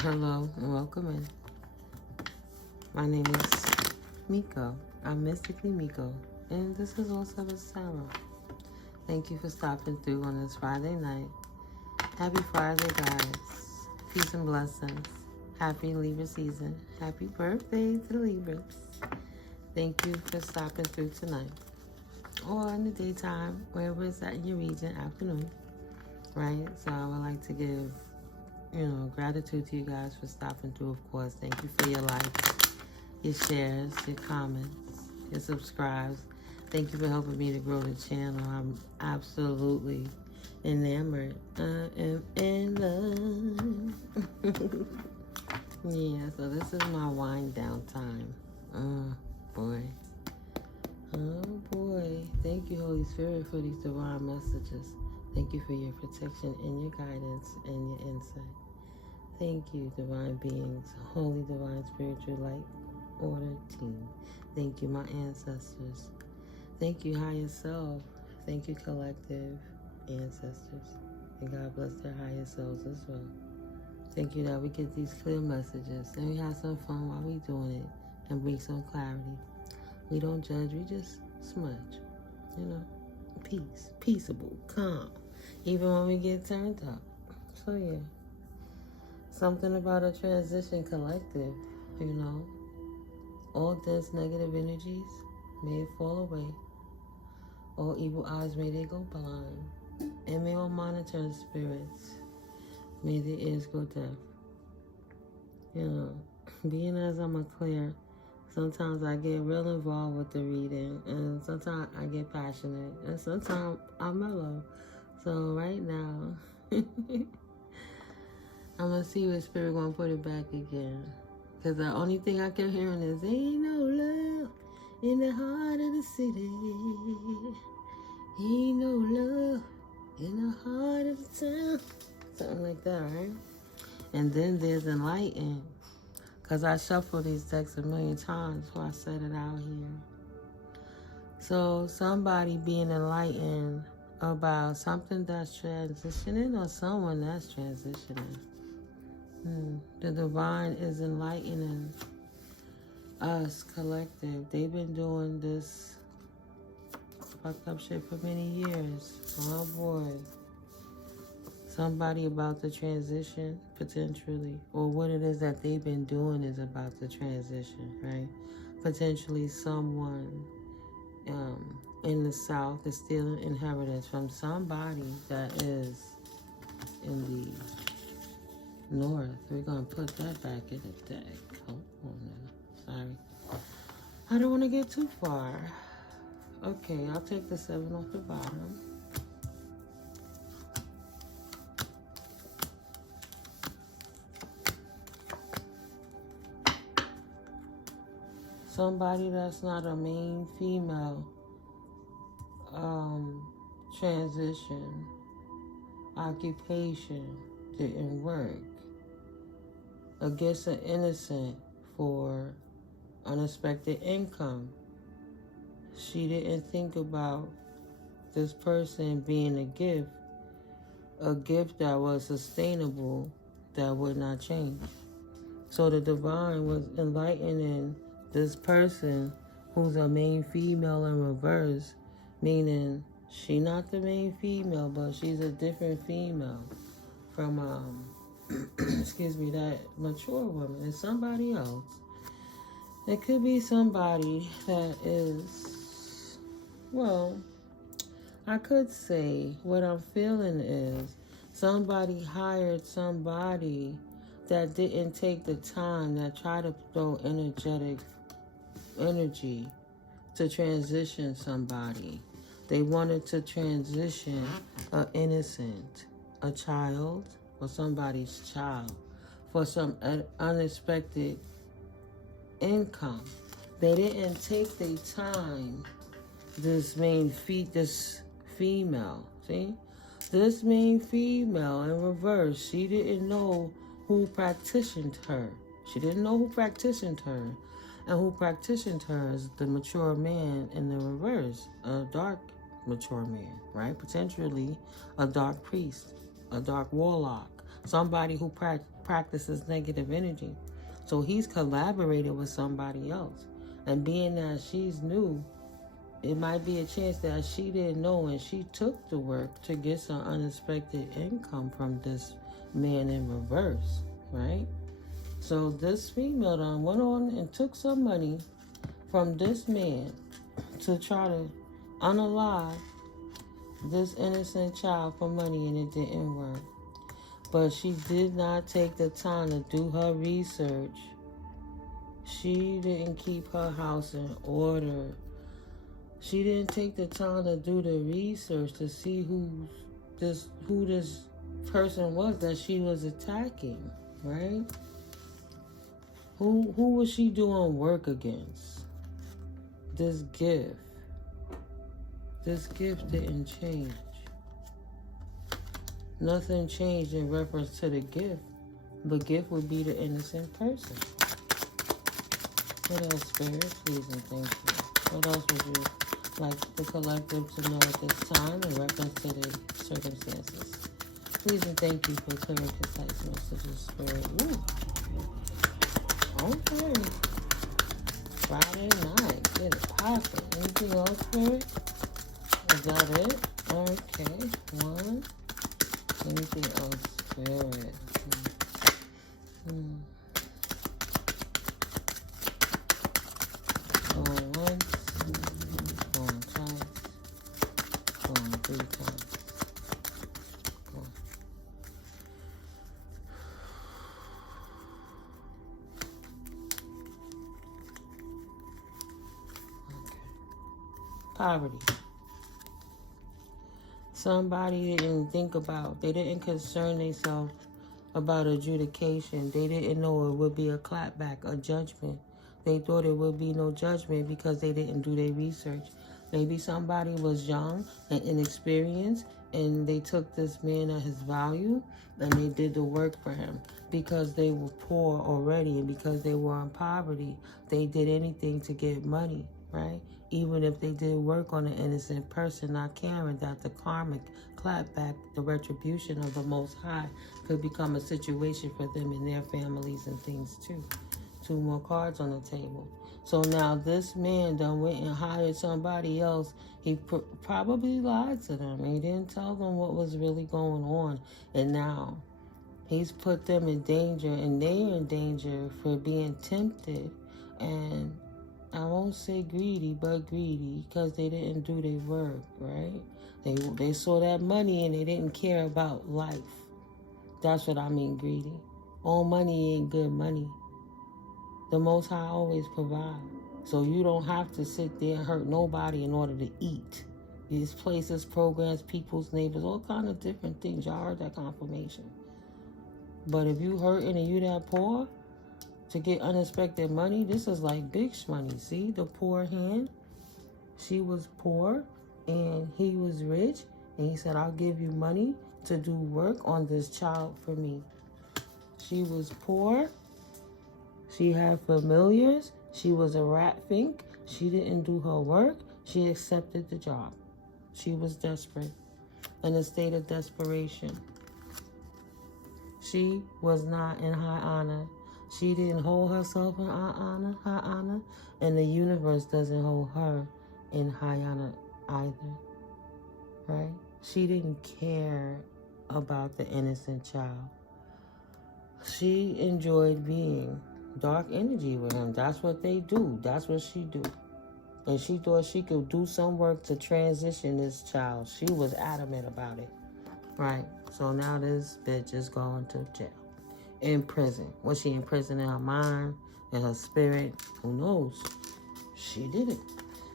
Hello and welcome in. My name is Miko. I'm Mystically Miko, and this is also the Tarot. Thank you for stopping through on this Friday night. Happy Friday, guys. Peace and blessings. Happy Libra season. Happy birthday to the Libras. Thank you for stopping through tonight. Or in the daytime, wherever it's at in your region, afternoon. Right? So I would like to give gratitude to you guys for stopping through, of course. Thank you for your likes, your shares, your comments, your subscribes. Thank you for helping me to grow the channel. I'm absolutely enamored. I am in love. Yeah, so this is my wind down time. Oh, boy. Oh, boy. Thank you, Holy Spirit, for these divine messages. Thank you for your protection and your guidance and your insight. Thank you, divine beings, holy, divine, spiritual light, order, team. Thank you, my ancestors. Thank you, higher self. Thank you, collective ancestors. And God bless their higher selves as well. Thank you that we get these clear messages and we have some fun while we doing it and bring some clarity. We don't judge, we just smudge. Peace, peaceable, calm. Even when we get turned up. So yeah. Something about a transition collective, All dense negative energies, may it fall away. All evil eyes, may they go blind. And may all monitoring spirits, may their ears go deaf. Being as I'm a clear, sometimes I get real involved with the reading, and sometimes I get passionate, and sometimes I'm mellow. So right now, I'm going to see where Spirit going to put it back again. Because the only thing I kept hearing is, ain't no love in the heart of the city. Ain't no love in the heart of the town. Something like that, right? And then there's enlightened. Because I shuffled these decks a million times before I set it out here. So somebody being enlightened about something that's transitioning or someone that's transitioning. The divine is enlightening us, collective. They've been doing this fucked up shit for many years. Oh boy. Somebody about to transition, potentially. Or what it is that they've been doing is about to transition, right? Potentially someone in the South is stealing inheritance from somebody that is in the North. We're going to put that back in the deck. Hold on now. Sorry. I don't want to get too far. Okay, I'll take the 7 off the bottom. Somebody that's not a main female transition, occupation, didn't work. Against an innocent for unexpected income. She didn't think about this person being a gift that was sustainable, that would not change. So the divine was enlightening this person who's a main female in reverse, meaning she not the main female, but she's a different female from that mature woman. It's somebody else. It could be somebody that is, I could say what I'm feeling is somebody hired somebody that didn't take the time, that tried to throw energy to transition somebody. They wanted to transition an innocent, a child, or somebody's child for some unexpected income. They didn't take their time. This female, see? This main female in reverse, she didn't know who practitioned her. She didn't know who practitioned her. And who practitioned her is the mature man in the reverse, a dark mature man, right? Potentially a dark priest, a dark warlock, somebody who practices negative energy. So he's collaborated with somebody else. And being that she's new, it might be a chance that she didn't know, and she took the work to get some unexpected income from this man in reverse, right? So this female done went on and took some money from this man to try to unalive this innocent child for money, and it didn't work. But she did not take the time to do her research. She didn't keep her house in order. She didn't take the time to do the research to see who this person was that she was attacking, right? Who was she doing work against? This gift. This gift didn't change. Nothing changed in reference to the gift. The gift would be the innocent person. What else, Spirit? Please and thank you. What else would you like the collective to know at this time in reference to the circumstances? Please and thank you for clearing concise messages, Spirit. Ooh. Okay. Friday night. Get it popping. Anything else, Spirit? Is that it? Okay. One. Anything else, Spirit? Going once, going twice, going 3 times. Go. Okay. Poverty. Somebody didn't think about, they didn't concern themselves about adjudication. They didn't know it would be a clapback, a judgment. They thought it would be no judgment because they didn't do their research. Maybe somebody was young and inexperienced, and they took this man at his value and they did the work for him. Because they were poor already and because they were in poverty, they did anything to get money, right? Even if they did work on an innocent person, not caring that the karmic clapback, the retribution of the Most High, could become a situation for them and their families and things too. 2 more cards on the table. So now this man done went and hired somebody else. He probably lied to them. He didn't tell them what was really going on. And now he's put them in danger, and they're in danger for being tempted. And I won't say greedy, but greedy, because they didn't do their work, right? They saw that money and they didn't care about life. That's what I mean, greedy. All money ain't good money. The Most High always provides. So you don't have to sit there and hurt nobody in order to eat. These places, programs, people's neighbors, all kind of different things. Y'all heard that confirmation. But if you hurting and you that poor, to get unexpected money, this is like big money. See, the poor hand, she was poor and he was rich. And he said, I'll give you money to do work on this child for me. She was poor. She had familiars. She was a rat fink. She didn't do her work. She accepted the job. She was desperate, in a state of desperation. She was not in high honor. She didn't hold herself in high honor, and the universe doesn't hold her in high honor either, right? She didn't care about the innocent child. She enjoyed being dark energy with him. That's what they do. That's what she do. And she thought she could do some work to transition this child. She was adamant about it, right? So now this bitch is going to jail. In prison. Was she in prison in her mind, in her spirit? Who knows? She didn't.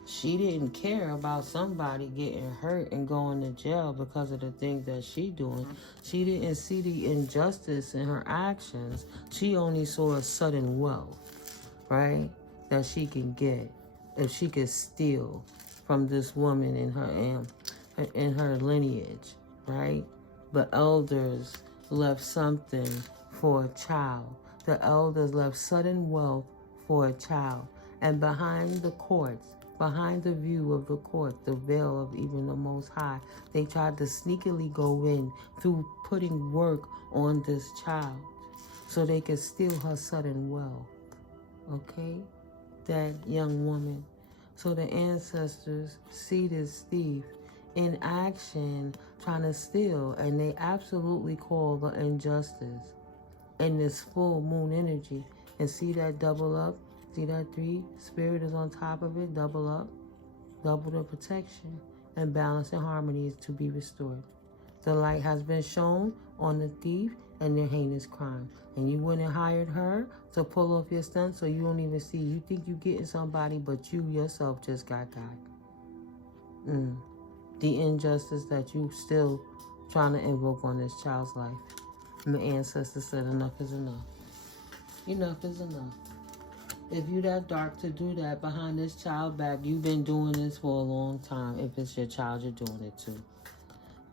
She didn't care about somebody getting hurt and going to jail because of the things that she doing. She didn't see the injustice in her actions. She only saw a sudden wealth, right? That she can get if she could steal from this woman in her lineage, right? The elders left something for a child. The elders left sudden wealth for a child. And behind the courts, behind the view of the court, the veil of even the Most High. They tried to sneakily go in through putting work on this child so they could steal her sudden wealth. Okay? That young woman. So the ancestors see this thief in action trying to steal, and they absolutely call the injustice in this full moon energy. And see that double up? See that 3? Spirit is on top of it, double up. Double the protection, and balance and harmony is to be restored. The light has been shown on the thief and their heinous crime. And you went and hired her to pull off your stunt so you don't even see. You think you getting somebody, but you yourself just got got. The injustice that you still trying to invoke on this child's life. And the ancestors said enough is enough. Enough is enough. If you that dark to do that behind this child back, you've been doing this for a long time. If it's your child, you're doing it too.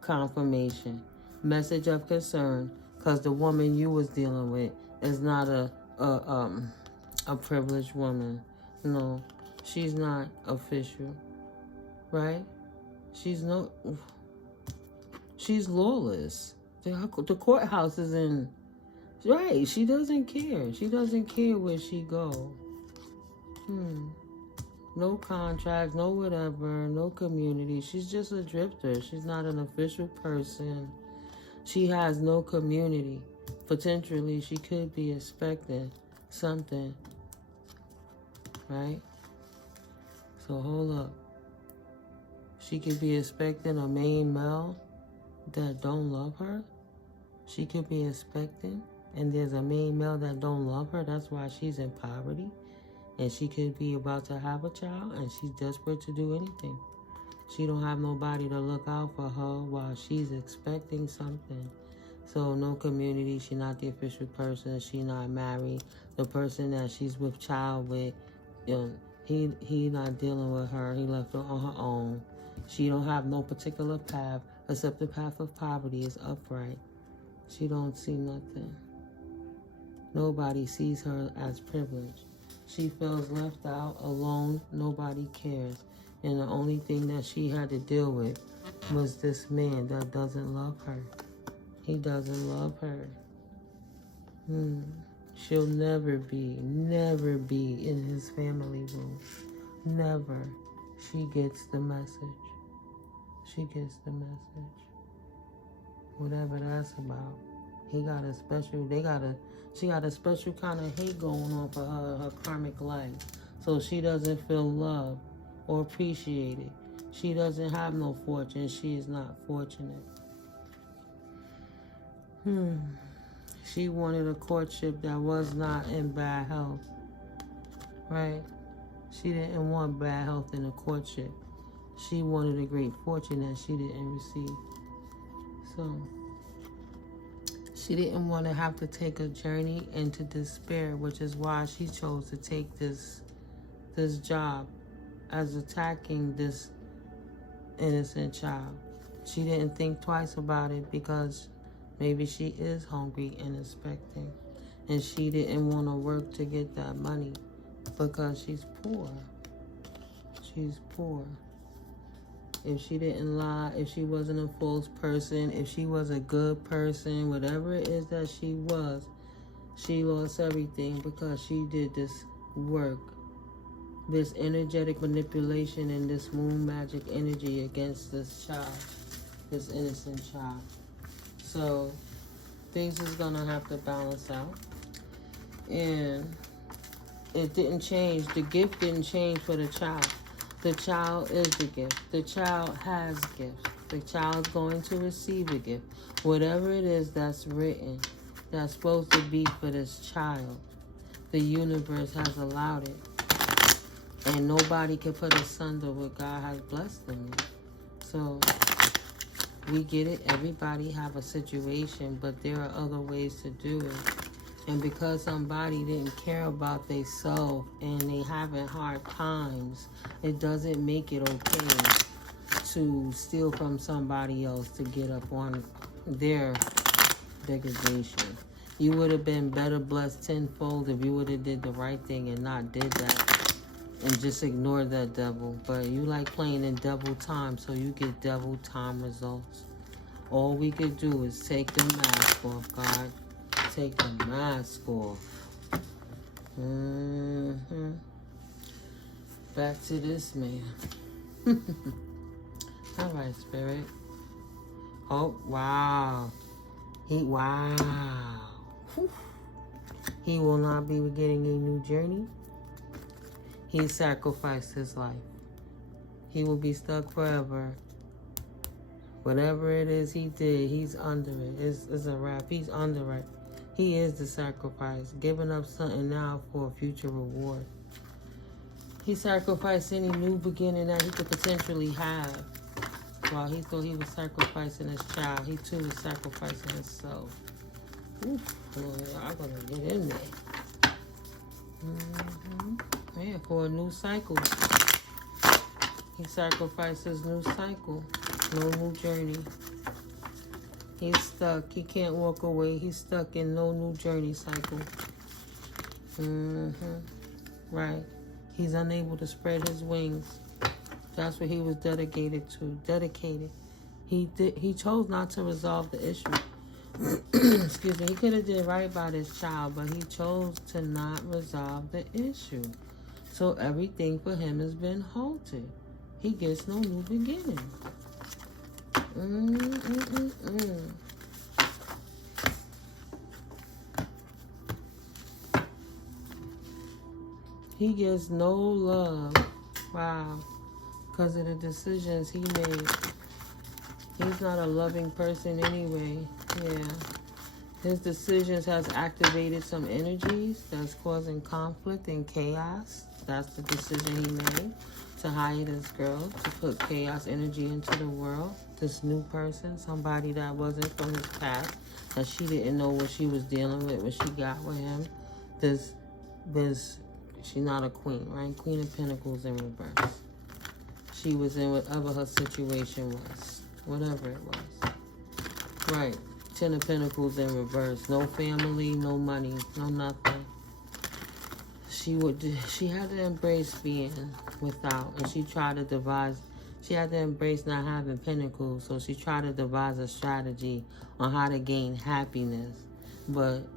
Confirmation. Message of concern, because the woman you was dealing with is not a privileged woman. No, she's not official, right? She's lawless. The courthouse is in, right? She doesn't care. She doesn't care where she go. No contracts, no whatever, no community. She's just a drifter. She's not an official person. She has no community. Potentially, she could be expecting something, right? So hold up. She could be expecting a main male that don't love her. She could be expecting, and there's a main male that don't love her. That's why she's in poverty. And she could be about to have a child, and she's desperate to do anything. She don't have nobody to look out for her while she's expecting something. So no community. She's not the official person. She not married. The person that she's with child with, he not dealing with her. He left her on her own. She don't have no particular path except the path of poverty is upright. She don't see nothing. Nobody sees her as privileged. She feels left out, alone, nobody cares. And the only thing that she had to deal with was this man that doesn't love her. He doesn't love her. She'll never be in his family room. Never. She gets the message. She gets the message. Whatever that's about. He got a special, she got a special kind of hate going on for her karmic life. So she doesn't feel loved or appreciated. She doesn't have no fortune. She is not fortunate. She wanted a courtship that was not in bad health. Right? She didn't want bad health in a courtship. She wanted a great fortune that she didn't receive. So she didn't want to have to take a journey into despair, which is why she chose to take this job as attacking this innocent child. She didn't think twice about it because maybe she is hungry and expecting. And she didn't want to work to get that money because she's poor. She's poor. If she didn't lie, if she wasn't a false person, if she was a good person, whatever it is that she lost everything because she did this work, this energetic manipulation and this moon magic energy against this child, this innocent child. So things is gonna have to balance out. And it didn't change. The gift didn't change for the child. The child is the gift. The child has gifts. The child's going to receive a gift. Whatever it is that's written, that's supposed to be for this child, the universe has allowed it. And nobody can put asunder what God has blessed them with. So we get it. Everybody have a situation, but there are other ways to do it. And because somebody didn't care about themselves and they having hard times, it doesn't make it okay to steal from somebody else to get up on their degradation. You would have been better blessed tenfold if you would have did the right thing and not did that. and just ignore that devil. But you like playing in double time, so you get double time results. All we could do is take the mask off, God. Take the mask off. Back to this man. All right, Spirit. Oh, wow. Wow. Whew. He will not be beginning a new journey. He sacrificed his life. He will be stuck forever. Whatever it is he did, he's under it. It's a wrap. He's under it. He is the sacrifice. Giving up something now for a future reward. He sacrificed any new beginning that he could potentially have. While he thought he was sacrificing his child, he too was sacrificing himself. Oof, Lord, I'm going to get in there. Yeah, for a new cycle. He sacrificed his new cycle. No new journey. He's stuck. He can't walk away. He's stuck in no new journey cycle. Right. He's unable to spread his wings. That's what he was dedicated to. He chose not to resolve the issue. Excuse me. He could have did right by this child, but he chose to not resolve the issue. So everything for him has been halted. He gets no new beginning. He gets no love. Wow. Because of the decisions he made. He's not a loving person anyway. Yeah. His decisions has activated some energies that's causing conflict and chaos. That's the decision he made. To hire this girl, to put chaos energy into the world. This new person, somebody that wasn't from his past, that she didn't know what she was dealing with when she got with him. She's not a queen, right? Queen of Pentacles in reverse. She was in whatever her situation was, whatever it was. Right, 10 of Pentacles in reverse. No family, no money, no nothing. She had to embrace being without, and she tried to devise. She had to embrace not having pentacles, so she tried to devise a strategy on how to gain happiness. But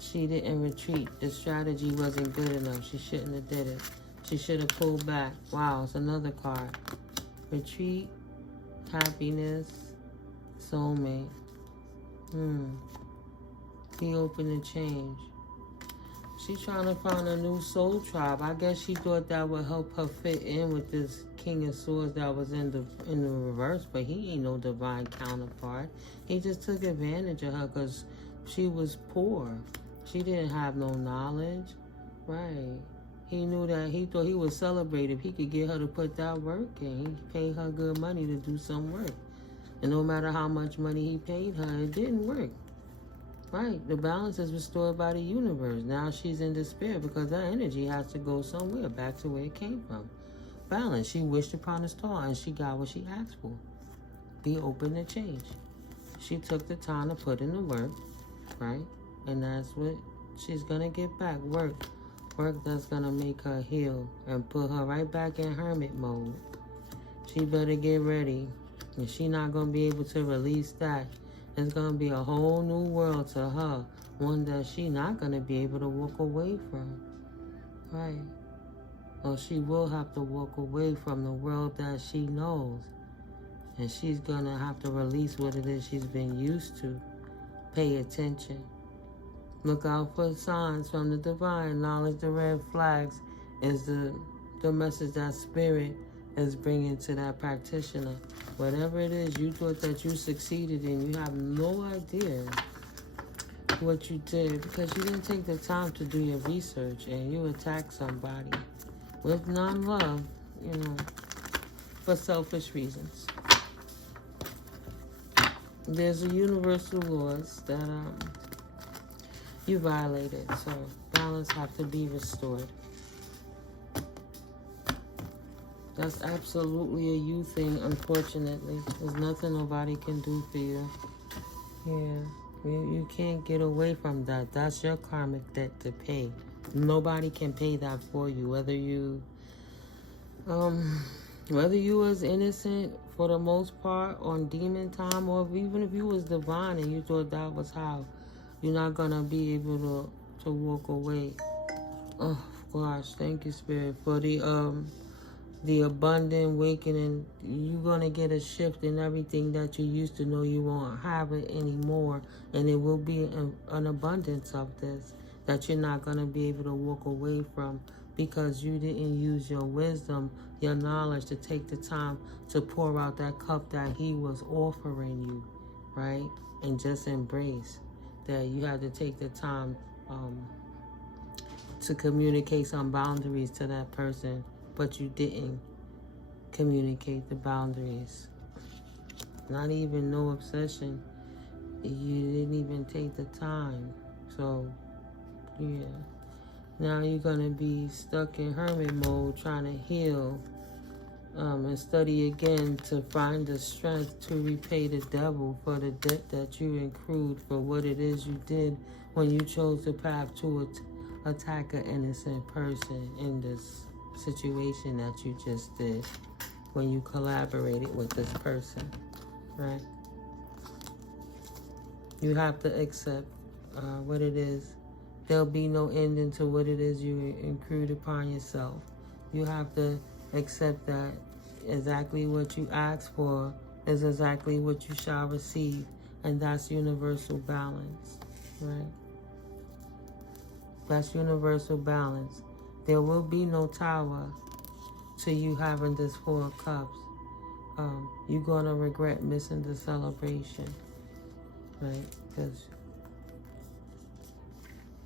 she didn't retreat. The strategy wasn't good enough. She shouldn't have did it. She should have pulled back. Wow, it's another card. Retreat, happiness, soulmate. Be open to change. She's trying to find a new soul tribe. I guess she thought that would help her fit in with this King of Swords that was in the reverse, but he ain't no divine counterpart. He just took advantage of her because she was poor. She didn't have no knowledge. Right. He knew that he thought he would celebrate if he could get her to put that work in. He paid her good money to do some work. And no matter how much money he paid her, it didn't work. Right, the balance is restored by the universe. Now she's in despair because that energy has to go somewhere, back to where it came from. Balance, she wished upon a star and she got what she asked for. Be open to change. She took the time to put in the work, right? And that's what she's going to get back, work. Work that's going to make her heal and put her right back in hermit mode. She better get ready. And she's not going to be able to release that. It's going to be a whole new world to her. One that she's not going to be able to walk away from. Right. Or she will have to walk away from the world that she knows. And she's going to have to release what it is she's been used to. Pay attention. Look out for signs from the divine. Knowledge the red flags is the message that spirit is bringing to that practitioner. Whatever it is you thought that you succeeded in, you have no idea what you did because you didn't take the time to do your research and you attacked somebody with non-love, for selfish reasons. There's a universal laws that you violated, so balance have to be restored. That's absolutely a you thing, unfortunately. There's nothing nobody can do for you. Yeah, you can't get away from that. That's your karmic debt to pay. Nobody can pay that for you, whether you was innocent for the most part on demon time, or even if you was divine and you thought that was how, you're not gonna be able to walk away. Oh gosh, thank you, Spirit, for the abundant awakening. You're gonna get a shift in everything that you used to know. You won't have it anymore, and it will be an abundance of this that you're not gonna be able to walk away from, because you didn't use your wisdom, your knowledge, to take the time to pour out that cup that he was offering you, right? And just embrace that you had to take the time to communicate some boundaries to that person, but you didn't communicate the boundaries. Not even no obsession. You didn't even take the time. So, yeah. Now you're going to be stuck in hermit mode, trying to heal and study again to find the strength to repay the devil for the debt that you accrued for what it is you did when you chose the path to attack an innocent person in this situation that you just did when you collaborated with this person, right? You have to accept what it is. There'll be no ending to what it is you accrued upon yourself. You have to accept that exactly what you asked for is exactly what you shall receive, and that's universal balance, right? That's universal balance. There will be no tower to you having this 4 of Cups. You're going to regret missing the celebration, right? Because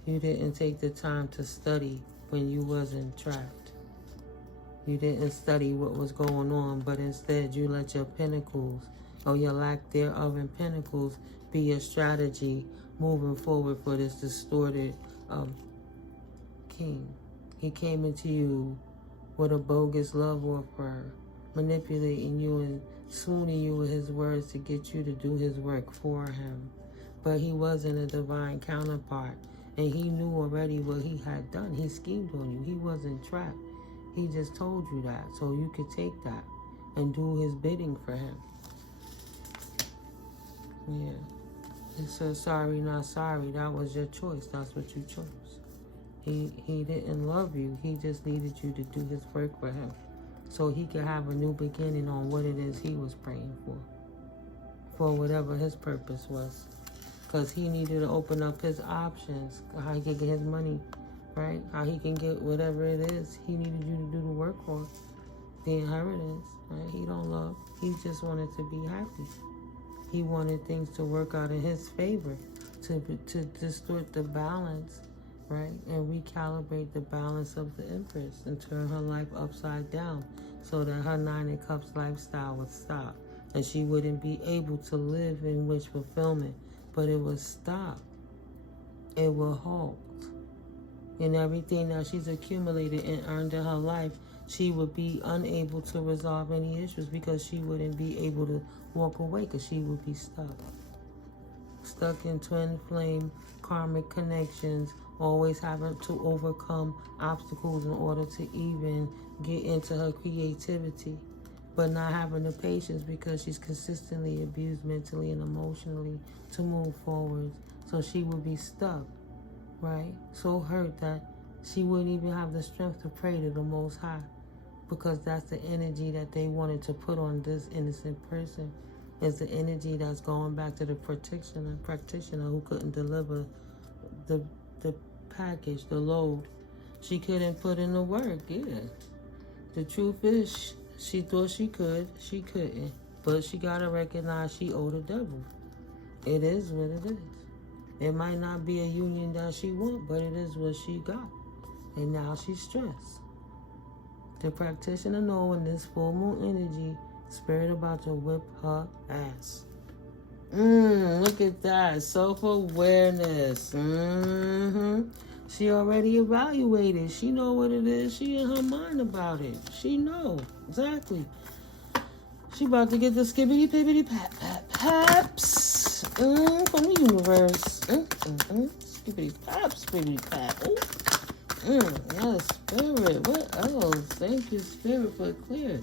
you didn't take the time to study when you wasn't trapped. You didn't study what was going on, but instead you let your pentacles, or your lack thereof in pentacles, be your strategy moving forward for this distorted king. He came into you with a bogus love offer, manipulating you and swooning you with his words to get you to do his work for him. But he wasn't a divine counterpart, and he knew already what he had done. He schemed on you. He wasn't trapped. He just told you that so you could take that and do his bidding for him. Yeah. It's a sorry, not sorry. That was your choice. That's what you chose. He didn't love you. He just needed you to do his work for him so he could have a new beginning on what it is he was praying for whatever his purpose was. Because he needed to open up his options, how he could get his money, right? How he can get whatever it is he needed you to do the work for. The inheritance, right? He don't love. He just wanted to be happy. He wanted things to work out in his favor, to distort the balance, right? And recalibrate the balance of the Empress and turn her life upside down so that her 9 of Cups lifestyle would stop and she wouldn't be able to live in wish fulfillment. But it would stop. It will halt. And everything that she's accumulated and earned in her life, she would be unable to resolve any issues because she wouldn't be able to walk away because she would be stuck. Stuck in twin flame karmic connections, always having to overcome obstacles in order to even get into her creativity, but not having the patience because she's consistently abused mentally and emotionally to move forward. So she would be stuck, right? So hurt that she wouldn't even have the strength to pray to the Most High, because that's the energy that they wanted to put on this innocent person. It's the energy that's going back to the practitioner who couldn't deliver the package, the load. She couldn't put in the work, yeah. The truth is, she thought she could, she couldn't. But she gotta recognize she owed the devil. It is what it is. It might not be a union that she want, but it is what she got. And now she's stressed. The practitioner knowing this full moon energy, Spirit about to whip her ass. Look at that. Self-awareness. She already evaluated. She know what it is. She in her mind about it. She know. Exactly. She about to get the skibbity pibbity paps from the universe. Skibbity paps, pibbity pap. Yes, Spirit. What else? Thank you, Spirit, for clear,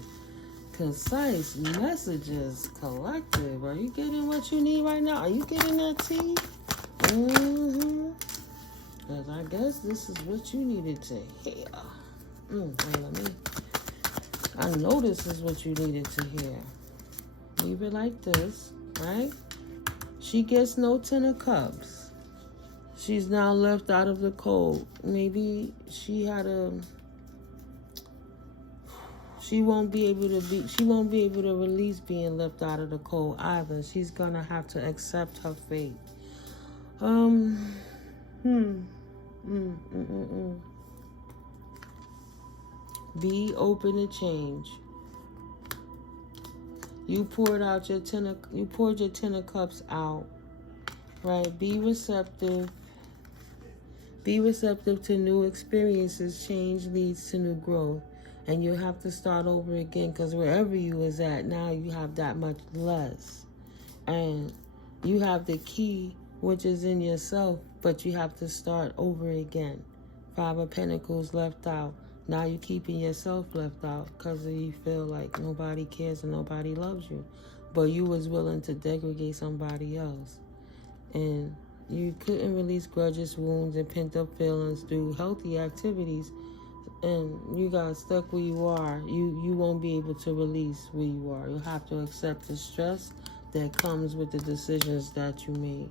concise messages. Collective. Are you getting what you need right now? Are you getting that tea? Mm-hmm. Because I guess this is what you needed to hear. I know this is what you needed to hear. Leave it like this, right? She gets no 10 of cups. She's now left out of the cold. Maybe she won't be able to release being left out of the cold either. She's gonna have to accept her fate. Be open to change. You poured your 10 of cups out. Right? Be receptive. Be receptive to new experiences. Change leads to new growth. And you'll have to start over again, because wherever you was at, now you have that much less. And you have the key, which is in yourself, but you have to start over again. 5 of Pentacles left out. Now you're keeping yourself left out because you feel like nobody cares and nobody loves you. But you was willing to degrade somebody else. And you couldn't release grudges, wounds, and pent-up feelings through healthy activities. And you got stuck where you are. You won't be able to release where you are. You'll have to accept the stress that comes with the decisions that you made.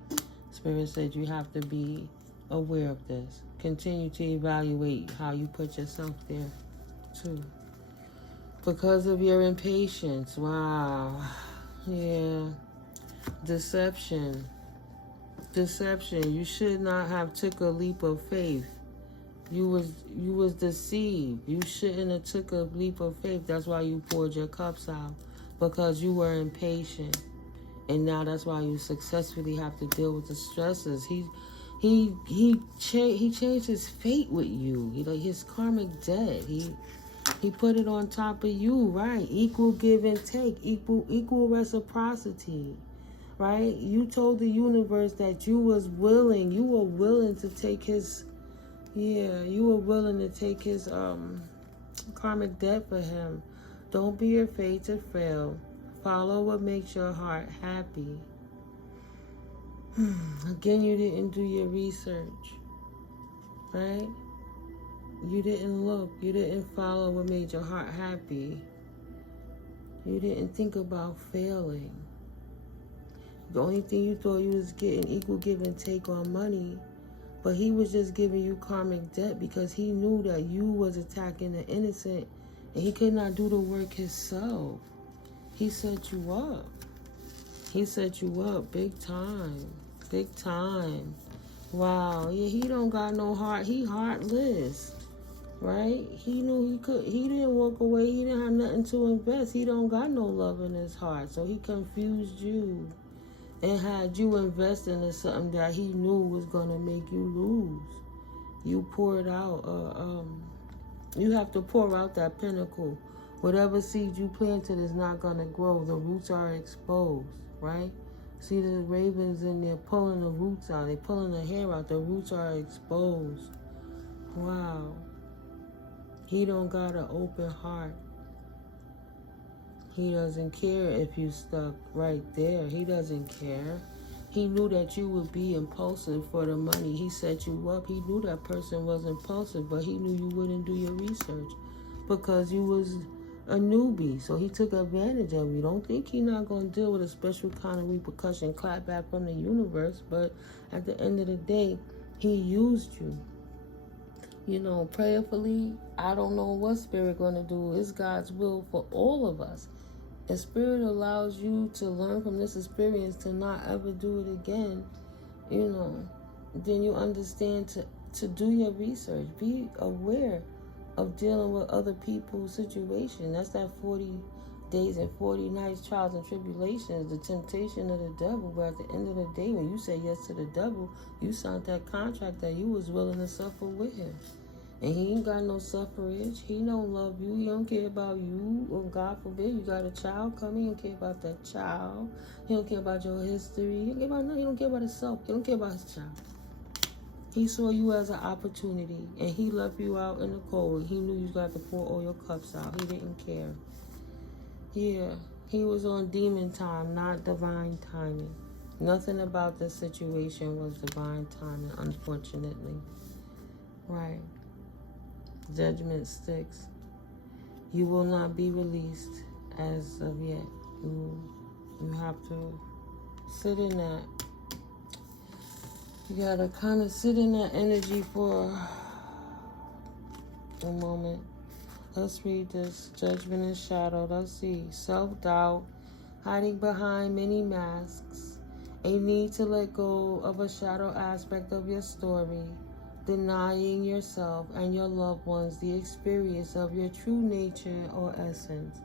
Spirit said you have to be aware of this. Continue to evaluate how you put yourself there, too. Because of your impatience. Wow. Yeah. Deception. You should not have took a leap of faith. You was deceived. You shouldn't have took a leap of faith. That's why you poured your cups out. Because you were impatient. And now that's why you successfully have to deal with the stresses. He changed his fate with you. His karmic debt. He put it on top of you, right? Equal give and take, equal reciprocity, right? You told the universe that you were willing to take his, karmic debt for him. Don't be afraid to fail. Follow what makes your heart happy. Again, you didn't do your research, right? You didn't look. You didn't follow what made your heart happy. You didn't think about failing. The only thing you thought you was getting equal give and take on money, but he was just giving you karmic debt because he knew that you was attacking the innocent and he could not do the work himself. He set you up. He set you up big time. Big time. Wow. Yeah, he don't got no heart. He heartless. Right? He knew he could. He didn't walk away. He didn't have nothing to invest. He don't got no love in his heart. So he confused you and had you invest into something that he knew was going to make you lose. You poured out. You have to pour out that pinnacle. Whatever seed you planted is not going to grow. The roots are exposed. Right? See the ravens in there pulling the roots out. They pulling the hair out. The roots are exposed. Wow. He don't got an open heart. He doesn't care if you stuck right there. He doesn't care. He knew that you would be impulsive for the money. He set you up. He knew that person was impulsive, but he knew you wouldn't do your research because you was a newbie. So he took advantage of you. Don't think he's not going to deal with a special kind of repercussion clap back from the universe, but at the end of the day, he used you. Prayerfully, I don't know what Spirit going to do. It's God's will for all of us. And Spirit allows you to learn from this experience to not ever do it again. Then you understand to do your research. Be aware of dealing with other people's situation. That's that 40 days and 40 nights trials and tribulations, the temptation of the devil. But at the end of the day, when you say yes to the devil, you signed that contract that you was willing to suffer with him. And he ain't got no suffrage. He don't love you. He don't care about you. Or God forbid, you got a child coming. He don't care about that child. He don't care about your history. He don't care about nothing. He don't care about himself. He don't care about his child. He saw you as an opportunity, and he left you out in the cold. He knew you was going to have to pour all your cups out. He didn't care. Yeah, he was on demon time, not divine timing. Nothing about this situation was divine timing, unfortunately. Right. Judgment sticks. You will not be released as of yet. You have to sit in that. You gotta kind of sit in that energy for a moment. Let's read this. Judgment and shadow. Let's see. Self-doubt, hiding behind many masks, a need to let go of a shadow aspect of your story, denying yourself and your loved ones the experience of your true nature or essence.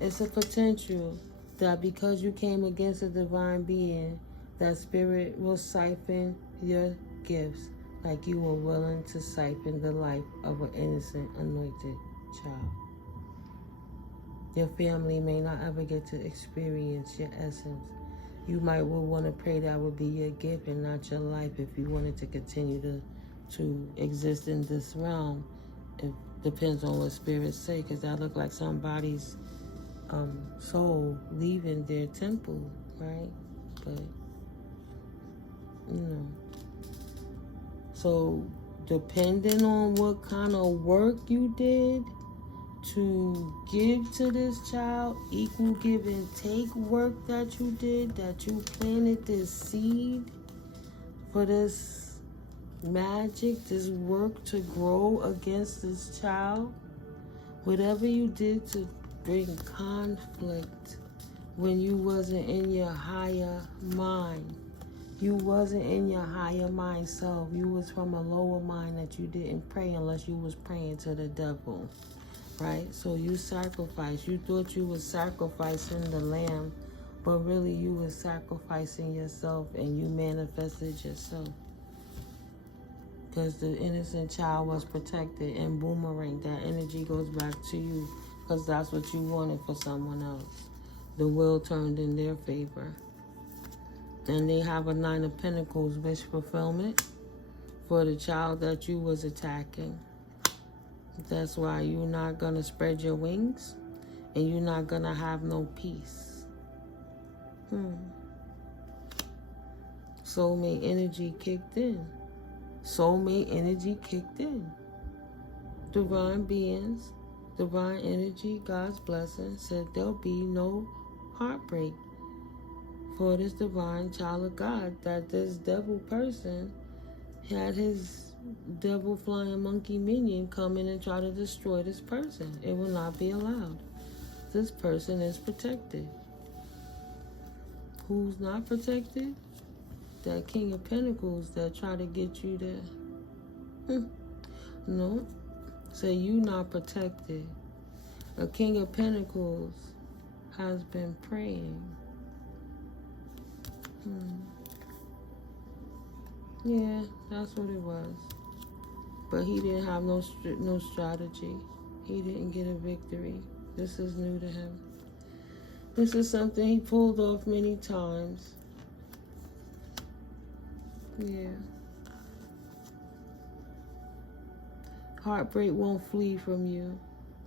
It's a potential that because you came against a divine being, that spirit will siphon your gifts like you were willing to siphon the life of an innocent, anointed child. Your family may not ever get to experience your essence. You might want to pray that would be your gift and not your life if you wanted to continue to exist in this realm. It depends on what spirits say, because that look like somebody's soul leaving their temple, right? But so depending on what kind of work you did to give to this child, equal give and take work that you did, that you planted this seed for this magic, this work to grow against this child, whatever you did to bring conflict when you wasn't in your higher mind. You wasn't in your higher mind self. You was from a lower mind that you didn't pray unless you was praying to the devil, right? So you sacrificed. You thought you was sacrificing the lamb, but really you was sacrificing yourself, and you manifested yourself. Because the innocent child was protected, and boomerang, that energy goes back to you, because that's what you wanted for someone else. The will turned in their favor. And they have a 9 of Pentacles wish fulfillment for the child that you was attacking. That's why you're not going to spread your wings, and you're not going to have no peace. Soulmate energy kicked in. Soulmate energy kicked in. Divine beings, divine energy, God's blessing said there'll be no heartbreak for this divine child of God, that this devil person had his devil flying monkey minion come in and try to destroy this person. It will not be allowed. This person is protected. Who's not protected? That King of Pentacles that try to get you to... No. So you not protected. A King of Pentacles has been praying. Yeah, that's what it was. But he didn't have no strategy. He didn't get a victory. This is new to him. This is something he pulled off many times. Yeah. Heartbreak won't flee from you.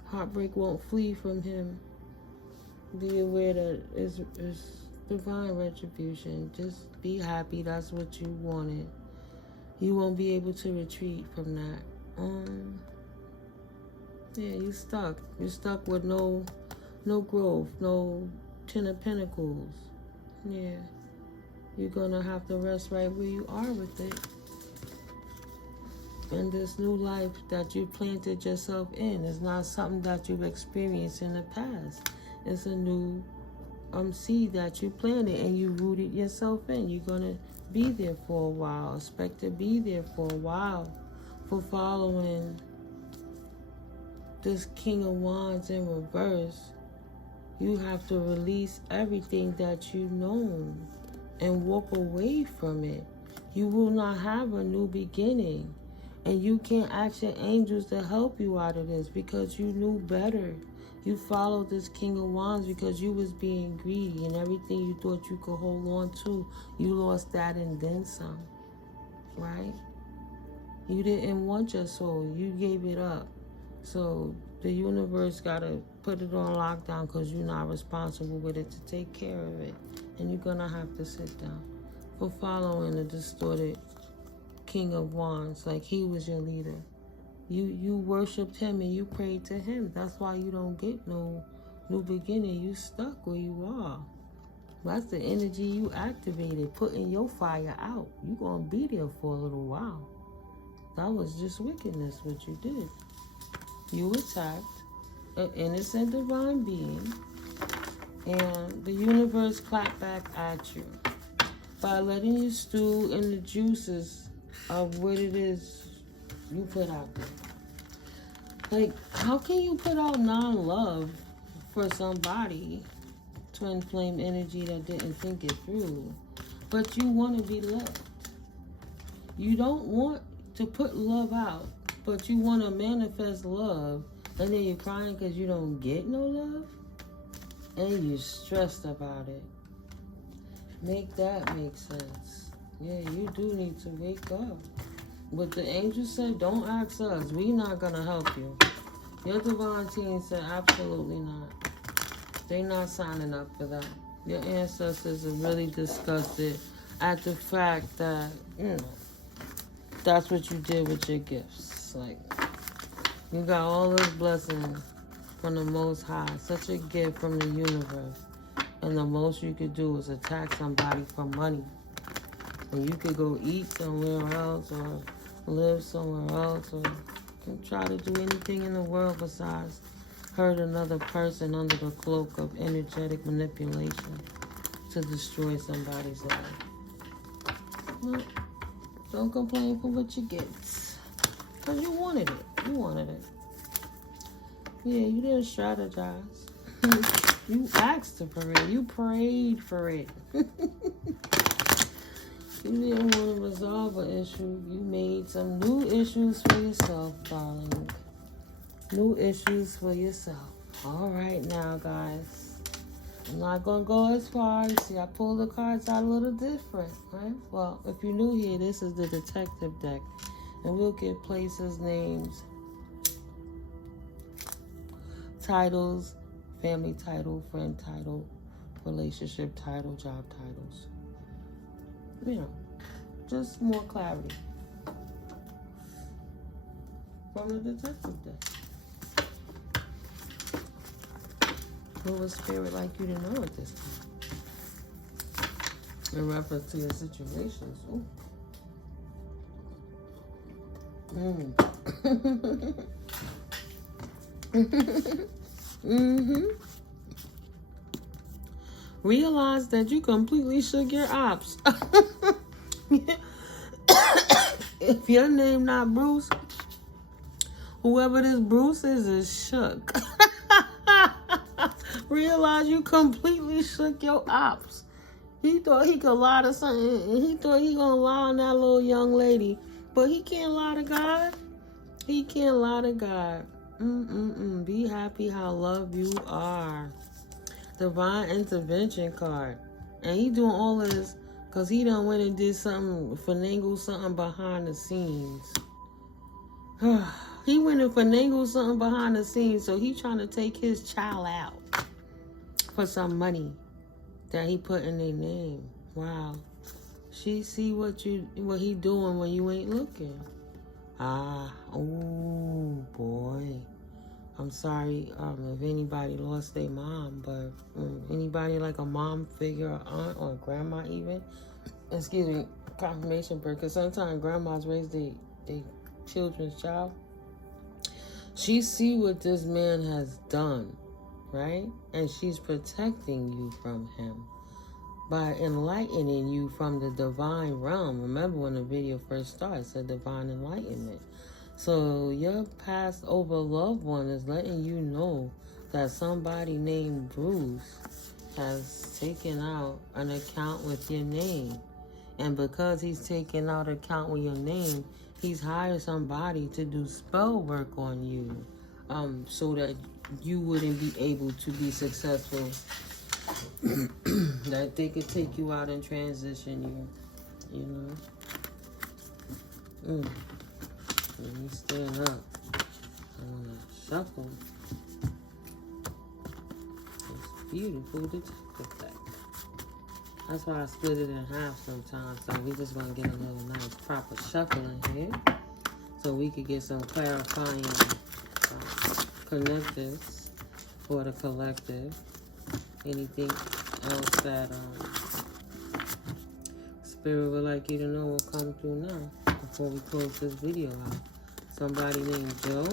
Heartbreak won't flee from him. Be aware that it's divine retribution. Just be happy. That's what you wanted. You won't be able to retreat from that. Yeah, you stuck. You're stuck with no growth, no 10 of Pentacles. Yeah. You're gonna have to rest right where you are with it. And this new life that you planted yourself in is not something that you've experienced in the past. It's a new seed that you planted and you rooted yourself in. You're gonna be there for a while. Expect to be there for a while for following this King of Wands in reverse. You have to release everything that you know and walk away from it. You will not have a new beginning. And you can't ask your angels to help you out of this because you knew better. You followed this King of Wands because you was being greedy, and everything you thought you could hold on to, you lost that and then some, right? You didn't want your soul. You gave it up. So the universe got to put it on lockdown because you're not responsible with it to take care of it. And you're going to have to sit down for following the distorted King of Wands like he was your leader. You worshipped him and you prayed to him. That's why you don't get no new beginning. You stuck where you are. That's the energy you activated, putting your fire out. You gonna be there for a little while. That was just wickedness what you did. You attacked an innocent divine being, and the universe clapped back at you by letting you stew in the juices of what it is you put out there. Like, how can you put out non-love for somebody, twin flame energy, that didn't think it through? But you want to be loved. You don't want to put love out, but you want to manifest love, and then you're crying because you don't get no love, and you're stressed about it. Make that make sense. Yeah, you do need to wake up. But the angel said, don't ask us. We're not going to help you. Your divine team said, absolutely not. They're not signing up for that. Your ancestors are really disgusted at the fact that, you know, that's what you did with your gifts. Like, you got all this blessing from the Most High. Such a gift from the universe. And the most you could do is attack somebody for money. And you could go eat somewhere else or live somewhere else or try to do anything in the world besides hurt another person under the cloak of energetic manipulation to destroy somebody's life. No, don't complain for what you get. Because you wanted it. You wanted it. Yeah, you didn't strategize. You asked for it. You prayed for it. You didn't want to resolve an issue. You made some new issues for yourself, darling. New issues for yourself. All right now, guys. I'm not going to go as far. You see, I pulled the cards out a little different, right? Well, if you're new here, this is the detective deck. And we'll get places, names, titles, family title, friend title, relationship title, job titles. You know, just more clarity from the detective deck. What would Spirit like you to know at this time? In reference to your situations. Ooh. Realize that you completely shook your ops. If your name not Bruce, whoever this Bruce is shook. Realize you completely shook your ops. He thought he could lie to something, and he thought he gonna lie on that little young lady. But he can't lie to God. He can't lie to God. Be happy how loved you are. Divine intervention card. And he doing all of this because he done went and did something, finagled something behind the scenes. He went and finagled something behind the scenes, so he trying to take his child out for some money that he put in their name. Wow. She see what he doing when you ain't looking. Oh boy. I'm sorry if anybody lost their mom, but anybody like a mom figure, or aunt, or grandma even, excuse me, confirmation birth, because sometimes grandmas raise their children's child. She see what this man has done, right? And she's protecting you from him by enlightening you from the divine realm. Remember when the video first started, it said divine enlightenment. So your passed over loved one is letting you know that somebody named Bruce has taken out an account with your name. And because he's taken out an account with your name, he's hired somebody to do spell work on you, so that you wouldn't be able to be successful. That they could take you out and transition you, you know. Let me stand up. I want to shuffle. It's beautiful detective deck. That's why I split it in half sometimes. So we just going to get a little nice proper shuffle in here. So we could get some clarifying connectives for the collective. Anything else that Spirit would like you to know will come through now before we close this video out. Somebody named Joe.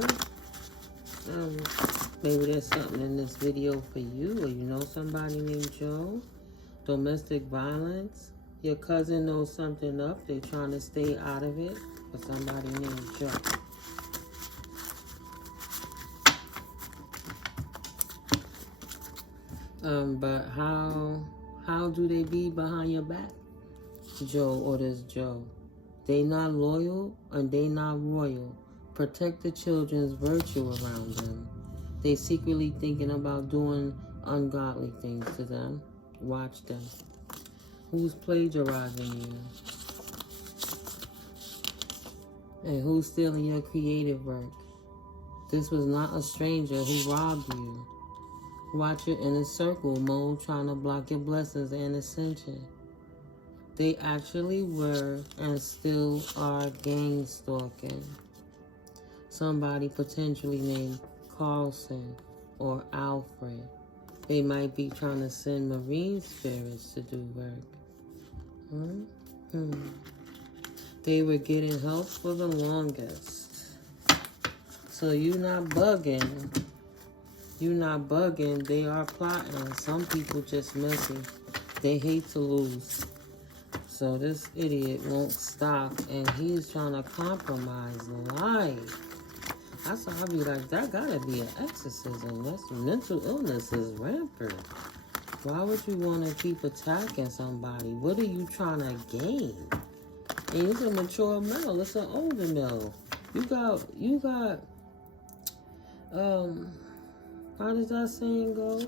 Maybe there's something in this video for you, or you know somebody named Joe. Domestic violence. Your cousin knows something up. They're trying to stay out of it. For somebody named Joe. But how do they be behind your back? Joe or this Joe. They not loyal and they not royal. Protect the children's virtue around them. They secretly thinking about doing ungodly things to them. Watch them. Who's plagiarizing you? And who's stealing your creative work? This was not a stranger who robbed you. Watch your inner circle mode trying to block your blessings and ascension. They actually were and still are gang stalking. Somebody potentially named Carlson or Alfred. They might be trying to send marine spirits to do work. They were getting help for the longest. So you not bugging. You not bugging. They are plotting. Some people just messy. They hate to lose. So this idiot won't stop. And he's trying to compromise life. That's why I be like, that gotta be an exorcism. That's mental illness is rampant. Why would you want to keep attacking somebody? What are you trying to gain? And it's a mature male. It's an older male. You got, how does that saying go?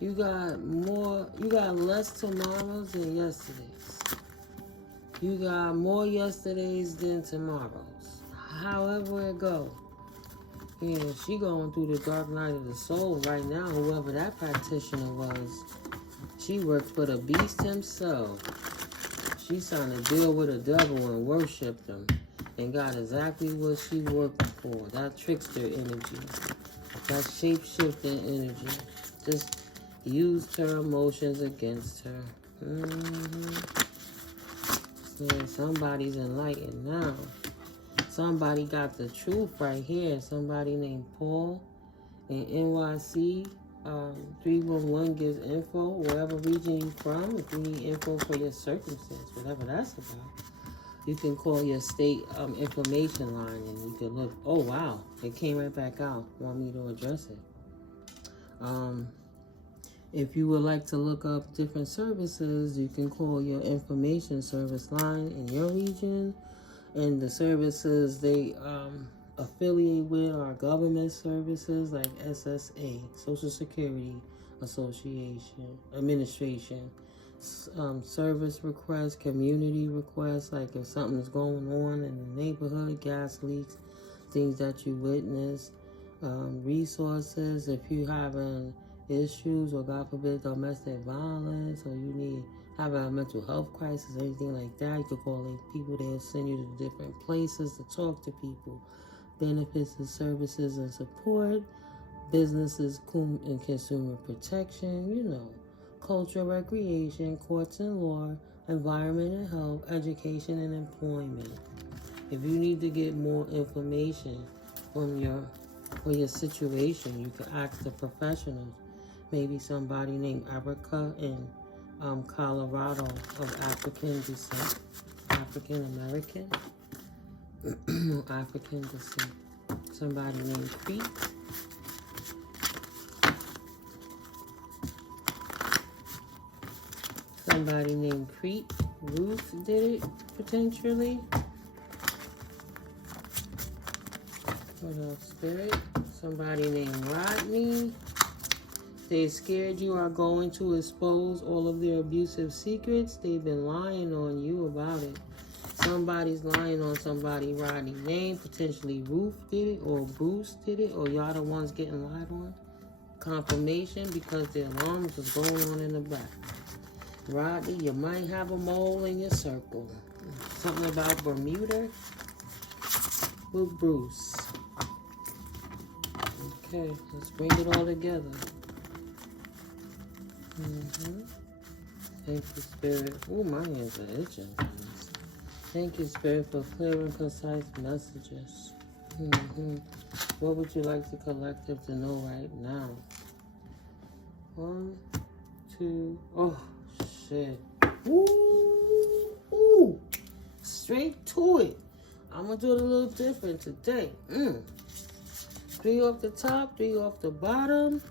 You got less tomorrows than yesterdays. You got more yesterdays than tomorrows. However it go. Yeah, she going through the dark night of the soul right now, whoever that practitioner was. She worked for the beast himself. She's trying to deal with the devil and worship them. And got exactly what she working for. That trickster energy. That shape-shifting energy. Just used her emotions against her. Yeah, somebody's enlightened now. Somebody got the truth right here. Somebody named Paul in NYC. 311 gives info, wherever region you're from. If you need info for your circumstance, whatever that's about, you can call your state information line and you can look. Oh, wow. It came right back out. Want me to address it? If you would like to look up different services, you can call your information service line in your region. And the services they affiliate with are government services like SSA, Social Security Administration, service requests, community requests, like if something's going on in the neighborhood, gas leaks, things that you witnessed, resources, if you having issues or God forbid domestic violence, or you need having a mental health crisis, anything like that, you could call people. They'll send you to different places to talk to people. Benefits and services and support, businesses and consumer protection, culture, recreation, courts and law, environment and health, education and employment. If you need to get more information from for your situation, you can ask the professionals. Maybe somebody named Erica in Colorado of African descent, African American, African descent. Somebody named Crete. Somebody named Crete. Ruth did it potentially. What else? Spirit. Somebody named Rodney. They scared you are going to expose all of their abusive secrets. They've been lying on you about it. Somebody's lying on somebody Rodney name. Potentially Ruth did it, or Bruce did it, or y'all the ones getting lied on. Confirmation because the alarms was going on in the back. Rodney, you might have a mole in your circle. Something about Bermuda with Bruce. Okay, let's bring it all together. Thank you, Spirit. Ooh, my hands are itching. Thank you, Spirit, for clear and concise messages. What would you like the collective to know right now? 1, 2, oh, shit. Ooh. Straight to it. I'm going to do it a little different today. 3 off the top, 3 off the bottom.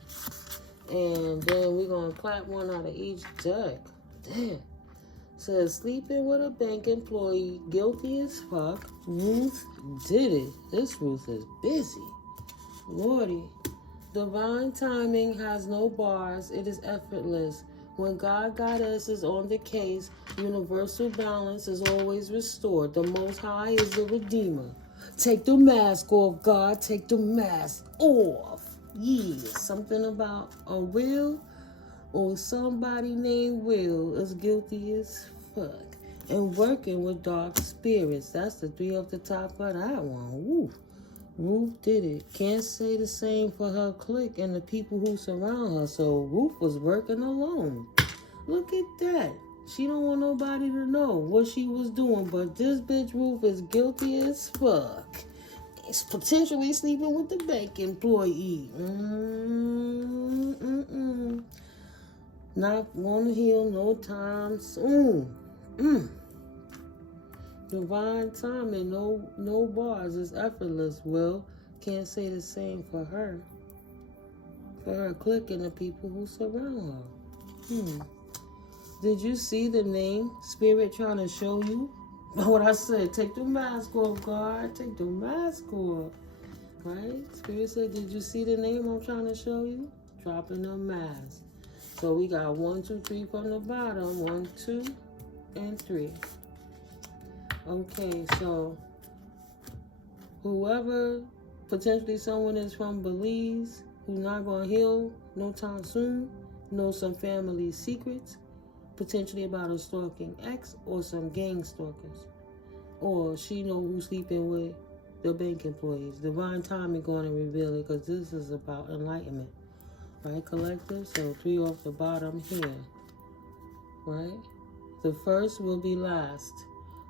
And then we're going to clap one out of each deck. Damn. Says, sleeping with a bank employee, guilty as fuck. Ruth did it. This Ruth is busy. Lordy. Divine timing has no bars. It is effortless. When God Goddess is on the case, universal balance is always restored. The Most High is the Redeemer. Take the mask off, God. Take the mask off. Yeah. Something about a Will or somebody named Will is guilty as fuck. And working with dark spirits. That's the 3 off the top of that one. Woo. Ruth did it. Can't say the same for her clique and the people who surround her. So Ruth was working alone. Look at that. She don't want nobody to know what she was doing. But this bitch Ruth is guilty as fuck. It's potentially sleeping with the bank employee. Not gonna heal no time soon. Divine timing, no bars, it's effortless. Will can't say the same for her. For her clique and the people who surround her. Did you see the name Spirit trying to show you? What I said, take the mask off, God. Take the mask off. Right? Spirit said, did you see the name I'm trying to show you? Dropping the mask. So we got 1, 2, 3 from the bottom. 1, 2, and 3. Okay, so whoever, potentially someone is from Belize, who's not going to heal no time soon, knows some family secrets, potentially about a stalking ex or some gang stalkers. Or she know who's sleeping with the bank employees. Divine timing going to reveal it because this is about enlightenment. Right, collective? So 3 off the bottom here. Right? The first will be last.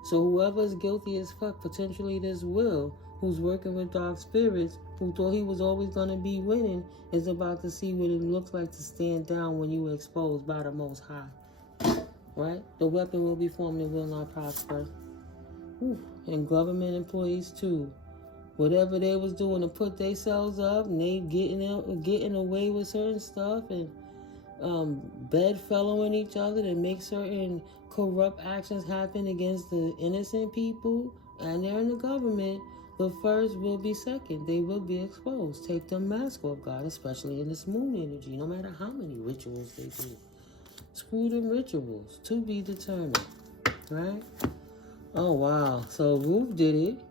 So whoever's guilty as fuck, potentially this Will, who's working with dark spirits, who thought he was always going to be winning, is about to see what it looks like to stand down when you are exposed by the Most High. Right? The weapon will be formed and will not prosper. And government employees too. Whatever they was doing to put themselves up, and they getting away with certain stuff, and bedfellowing each other to make certain corrupt actions happen against the innocent people, and they're in the government. The first will be second. They will be exposed. Take the mask off, God, especially in this moon energy, no matter how many rituals they do. Screw them rituals. To be determined. Right? Oh, wow. So Ruth did it.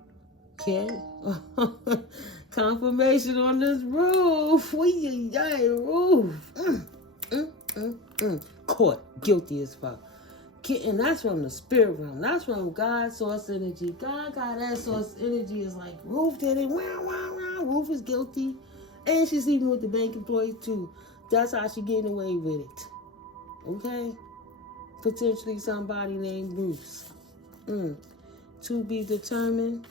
Can't. Confirmation on this roof. Roof. Caught. Guilty as fuck. And that's from the spirit realm. That's from God source energy. God got that source energy is like, Ruth did it. Ruth is guilty. And she's sleeping with the bank employees too. That's how she getting away with it. Okay? Potentially somebody named Bruce. To be determined.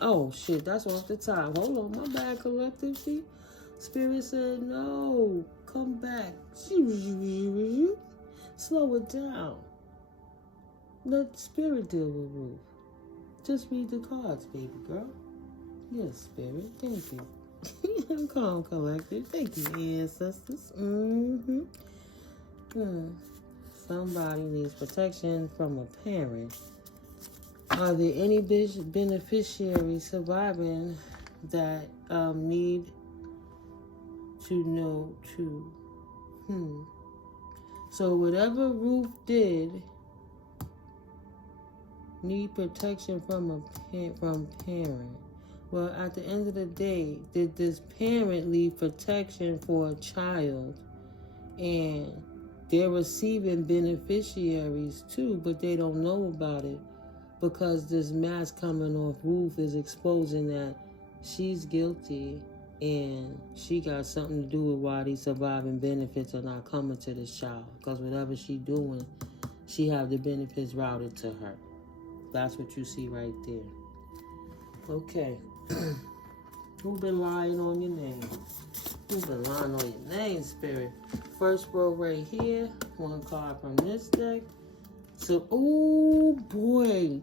Oh, shit. That's off the top. Hold on. My bad, collective. See? Spirit said, no. Come back. Slow it down. Let Spirit deal with Ruth. Just read the cards, baby girl. Yes, Spirit. Thank you. I'm calm, collective. Thank you, ancestors. Somebody needs protection from a parent. Are there any beneficiaries surviving that need to know too? So whatever Ruth did, need protection from parent. Well, at the end of the day, did this parent leave protection for a child? And they're receiving beneficiaries too, but they don't know about it because this mask coming off Ruth is exposing that she's guilty and she got something to do with why these surviving benefits are not coming to this child. Because whatever she doing, she have the benefits routed to her. That's what you see right there. Okay. Who been lying on your name? Who been lying on your name, Spirit? First row right here. One card from this deck. So, oh boy.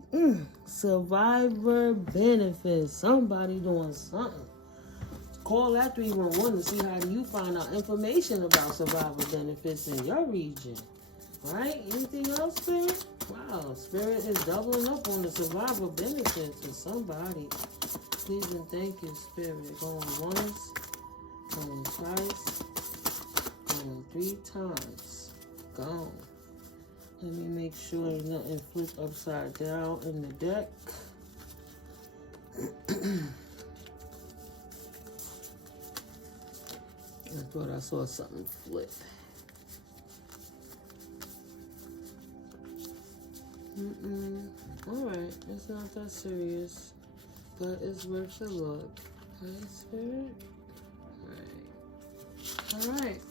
Survivor benefits. Somebody doing something. Call that 311 to see how do you find out information about survivor benefits in your region. Right? Anything else, Spirit? Wow, Spirit is doubling up on the survivor benefits of somebody. Please and thank you, Spirit. Going once, going twice, going 3 times. Gone. Let me make sure ain't nothing flipped upside down in the deck. I thought I saw something flip. Alright, it's not that serious, but it's worth a look. Right, Spirit? Alright.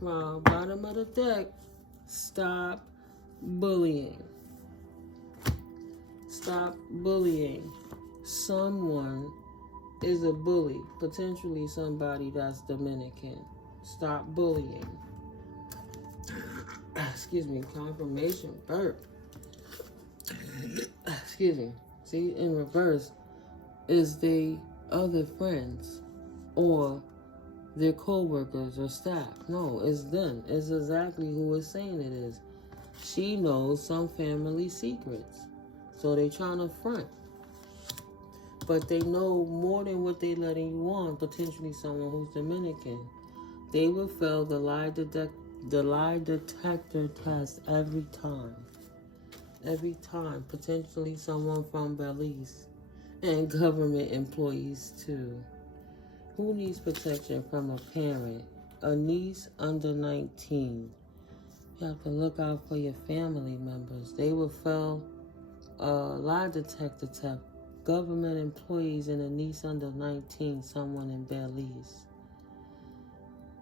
Well, bottom of the deck, stop bullying. Stop bullying. Someone is a bully, potentially somebody that's Dominican. Stop bullying. Excuse me, confirmation burp. Excuse me. See, in reverse is the other friends or their co-workers or staff. No, it's them. It's exactly who is saying it is. She knows some family secrets, so they trying to front. But they know more than what they letting you on, potentially someone who's Dominican. They will fail the lie detector test every time. Every time. Potentially someone from Belize. And government employees too. Who needs protection from a parent? A niece under 19. You have to look out for your family members. They will fail a lie detector test. Government employees and a niece under 19, someone in Belize.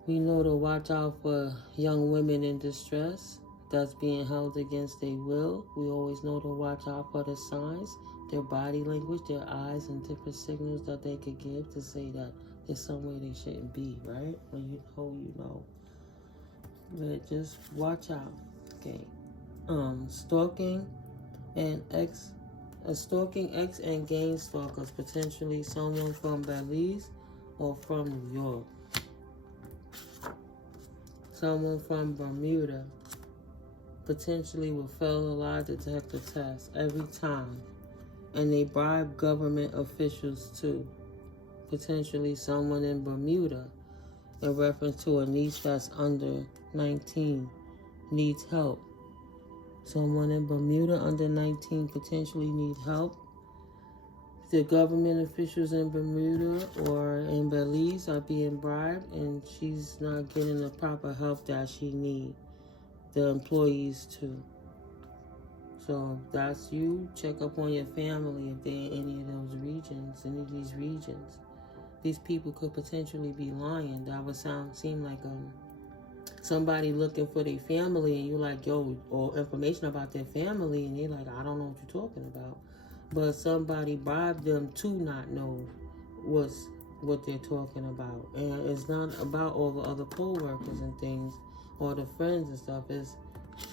We know to watch out for young women in distress that's being held against their will. We always know to watch out for the signs, their body language, their eyes, and different signals that they could give to say that there's somewhere they shouldn't be, right? When you know, you know. But just watch out, okay? Stalking ex and gang stalkers, potentially someone from Belize or from New York. Someone from Bermuda potentially will fail a lie detector test every time. And they bribe government officials too. Potentially someone in Bermuda in reference to a niece that's under 19 needs help. Someone in Bermuda under 19 potentially needs help. The government officials in Bermuda or in Belize are being bribed and she's not getting the proper help that she needs. The employees too. So if that's you, check up on your family if they're in any of those regions, any of these regions. These people could potentially be lying. That would seem like somebody looking for their family and you're like, yo, or information about their family, and they're like, I don't know what you're talking about. But somebody bribed them to not know what they're talking about. And it's not about all the other co-workers and things or the friends and stuff. It's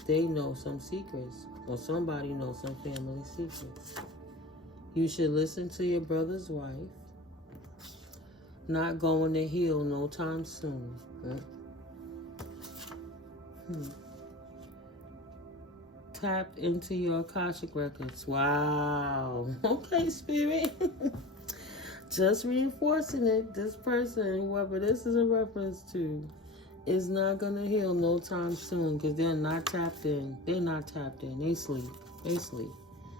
they know some secrets or somebody knows some family secrets. You should listen to your brother's wife. Not going to heal no time soon. Right? Tap into your Akashic records. Wow. Okay, Spirit. Just reinforcing it. This person, whoever this is a reference to, is not going to heal no time soon because they're not tapped in. They're not tapped in. They sleep. They sleep.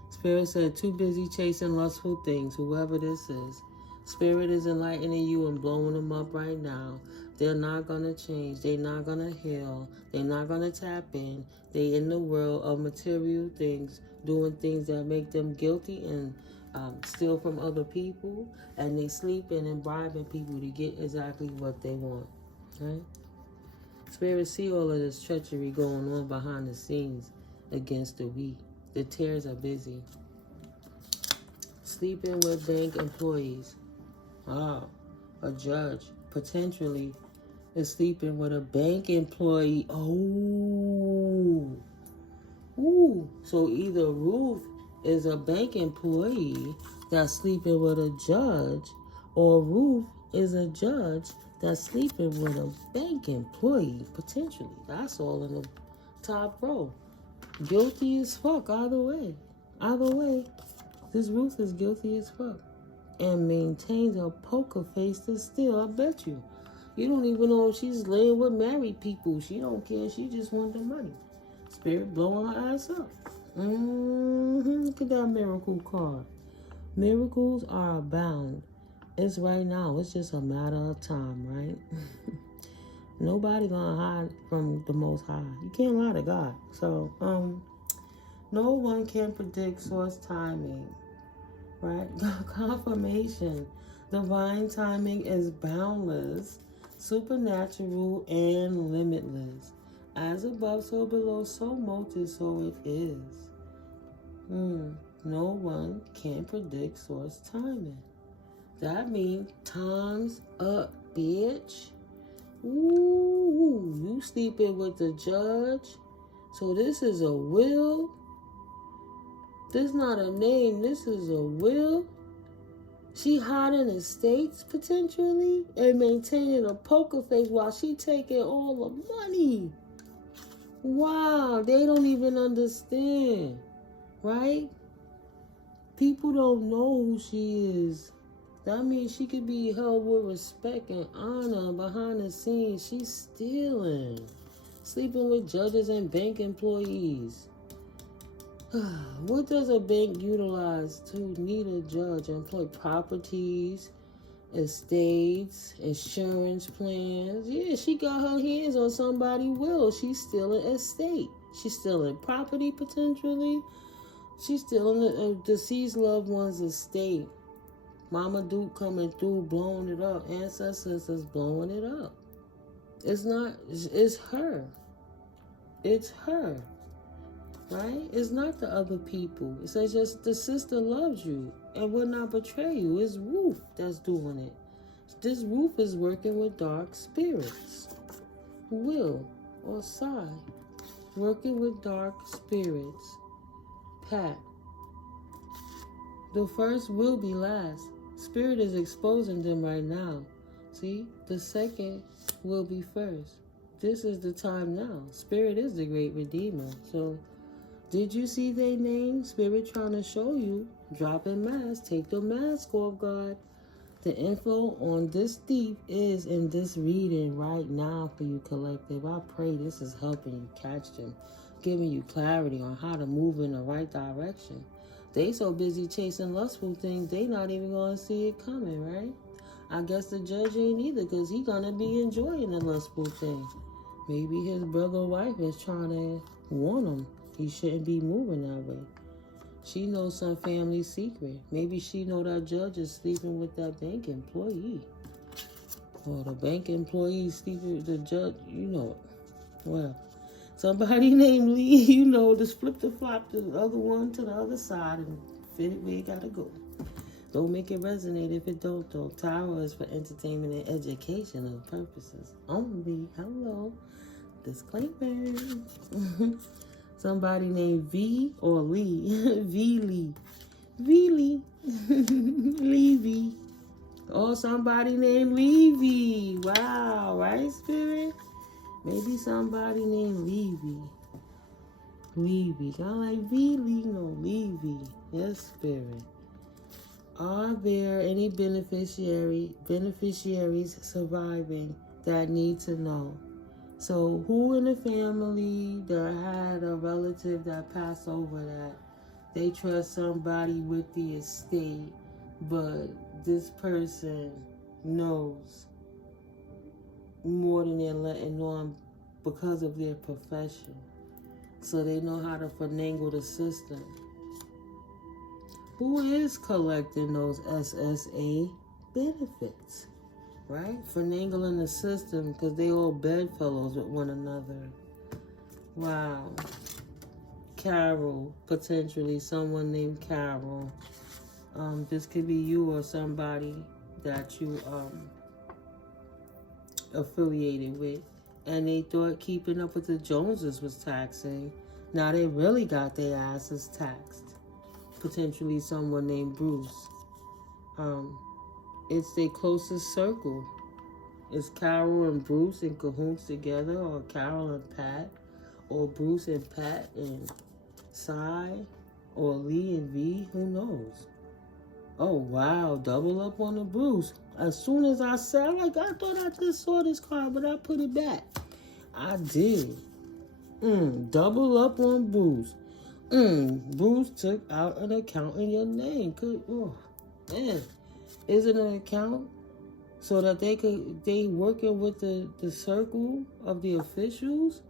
Spirit said, too busy chasing lustful things, whoever this is. Spirit is enlightening you and blowing them up right now. They're not going to change. They're not going to heal. They're not going to tap in. They in the world of material things, doing things that make them guilty and steal from other people. And they sleeping and bribing people to get exactly what they want. Right? Spirit see all of this treachery going on behind the scenes against the weak. The tears are busy. Sleeping with bank employees. A judge potentially is sleeping with a bank employee. Oh. Ooh. So either Ruth is a bank employee that's sleeping with a judge, or Ruth is a judge that's sleeping with a bank employee, potentially. That's all in the top row. Guilty as fuck, either way. Either way, this Ruth is guilty as fuck. And maintains a poker face to steal, I bet you. You don't even know if she's laying with married people. She don't care. She just want the money. Spirit blowing her ass up. Look at that miracle card. Miracles are abound. It's right now. It's just a matter of time, right? Nobody gonna hide from the Most High. You can't lie to God. So, no one can predict source timing, right? Confirmation. Divine timing is boundless, supernatural, and limitless. As above, so below, so motive, so it is. No one can predict source timing. That means time's up, bitch. Ooh, you sleeping with the judge. So this is a will. This not a name. This is a will. She hiding estates potentially and maintaining a poker face while she taking all the money. Wow, they don't even understand, right? People don't know who she is. That means she could be held with respect and honor behind the scenes. She's stealing. Sleeping with judges and bank employees. What does a bank utilize to need a judge? Employ properties, estates, insurance plans. Yeah, she got her hands on somebody's will. She's stealing estate. She's stealing property potentially. She's stealing a deceased loved one's estate. Mama Duke coming through, blowing it up. Ancestors is blowing it up. It's her. It's her. Right? It's not the other people. It says just the sister loves you and will not betray you. It's Ruth that's doing it. This Ruth is working with dark spirits. Will or Sai. Working with dark spirits. Pat. The first will be last. Spirit is exposing them right now. See? The second will be first. This is the time now. Spirit is the great redeemer. So, did you see their name? Spirit trying to show you. Dropping mask. Take the mask off, God. The info on this thief is in this reading right now for you, collective. I pray this is helping you catch them. Giving you clarity on how to move in the right direction. They so busy chasing lustful things, they not even going to see it coming, right? I guess the judge ain't either, because he going to be enjoying the lustful thing. Maybe his brother or wife is trying to warn him he shouldn't be moving that way. She knows some family secret. Maybe she know that judge is sleeping with that bank employee. Or the bank employee sleeping with the judge, you know it. Well, somebody named Lee, you know, just flip the flop to the other one to the other side and fit it where it gotta go. Don't make it resonate if it don't, though. Tarot is for entertainment and educational purposes only. Hello. Disclaimer. Somebody named V or Lee. V Lee. V Lee. Levy. Or somebody named Levy. Wow, right, Spirit? Maybe somebody named Levy. Levy. Kind of like V Lee, no, Levy. Yes, Spirit. Are there any beneficiaries surviving that need to know? So who in the family that had a relative that passed over that They trust somebody with the estate, but this person knows more than they're letting on because of their profession. So they know how to finagle the system. Who is collecting those SSA benefits, right? Finagling the system because they all bedfellows with one another. Wow. Carol, potentially someone named Carol. This could be you or somebody that you affiliated with. And they thought keeping up with the Joneses was taxing. Now they really got their asses taxed. Potentially someone named Bruce. It's their closest circle. Is Carol and Bruce in cahoots together, or Carol and Pat, or Bruce and Pat and Cy, or Lee and V? Who knows? Oh wow, double up on the Bruce. As soon as I said, I thought I just saw this card, but I put it back. I did. Double up on Bruce. Bruce took out an account in your name. Is it an account so that they working with the circle of the officials?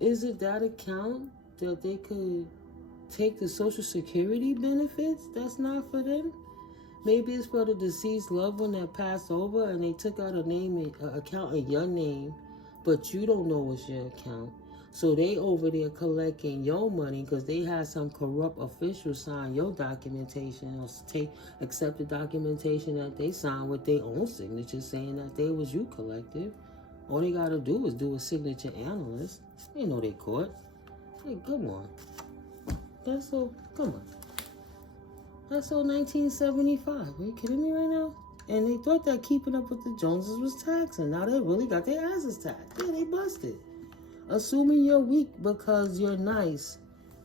Is it that account that they could take the Social Security benefits? That's not for them. Maybe it's for the deceased loved one that passed over and they took out an account in your name, but you don't know it's your account. So they over there collecting your money because they had some corrupt official sign your documentation or accept the documentation that they signed with their own signature saying that they was you collective. All they got to do is do a signature analyst. They know they caught. Hey, come on. Come on. That's so 1975. Are you kidding me right now? And they thought that keeping up with the Joneses was taxing. Now they really got their asses taxed. Yeah, they busted. Assuming you're weak because you're nice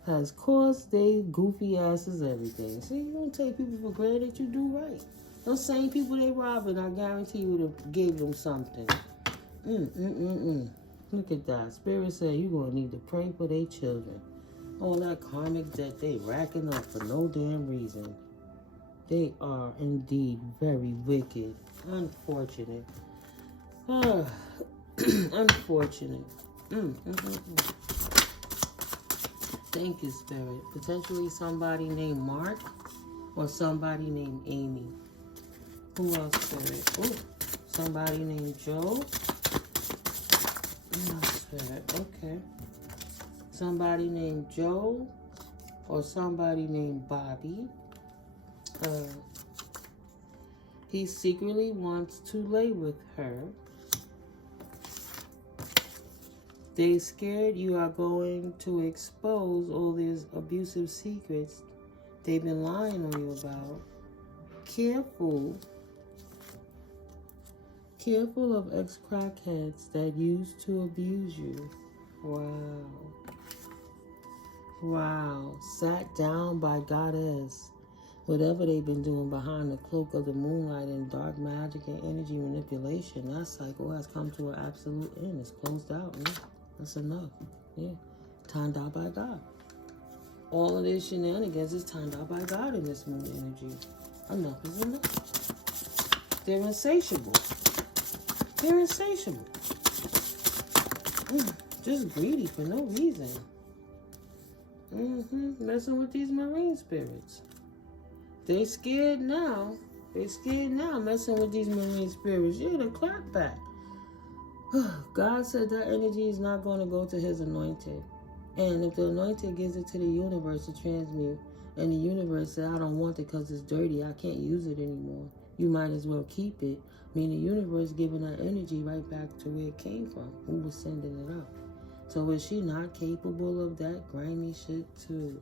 has cost they goofy asses everything. See, you don't take people for granted, you do right. Those same people they robbing, I guarantee you would have gave them something. Look at that. Spirit said you're going to need to pray for their children. All that karmic debt they racking up for no damn reason. They are indeed very wicked. Unfortunate. Unfortunate. Thank you, Spirit. Potentially somebody named Mark or somebody named Amy. Who else, Spirit? Oh, somebody named Joe. Spirit. Okay. Somebody named Joe or somebody named Bobby. He secretly wants to lay with her. They scared you are going to expose all these abusive secrets they've been lying on you about. Careful of ex-crackheads that used to abuse you. Wow. Sat down by goddess. Whatever they've been doing behind the cloak of the moonlight and dark magic and energy manipulation, that cycle has come to an absolute end. It's closed out. Yeah. That's enough. Yeah. Timed out by God. All of this shenanigans is timed out by God in this moon energy. Enough is enough. They're insatiable. Just greedy for no reason. Messing with these marine spirits. They scared now. Messing with these marine spirits. Yeah, the clap back. God said that energy is not going to go to his anointed. And if the anointed gives it to the universe to transmute, and the universe said, I don't want it because it's dirty, I can't use it anymore, you might as well keep it. I mean, the universe giving that energy right back to where it came from. Who was sending it up? So is she not capable of that grimy shit too?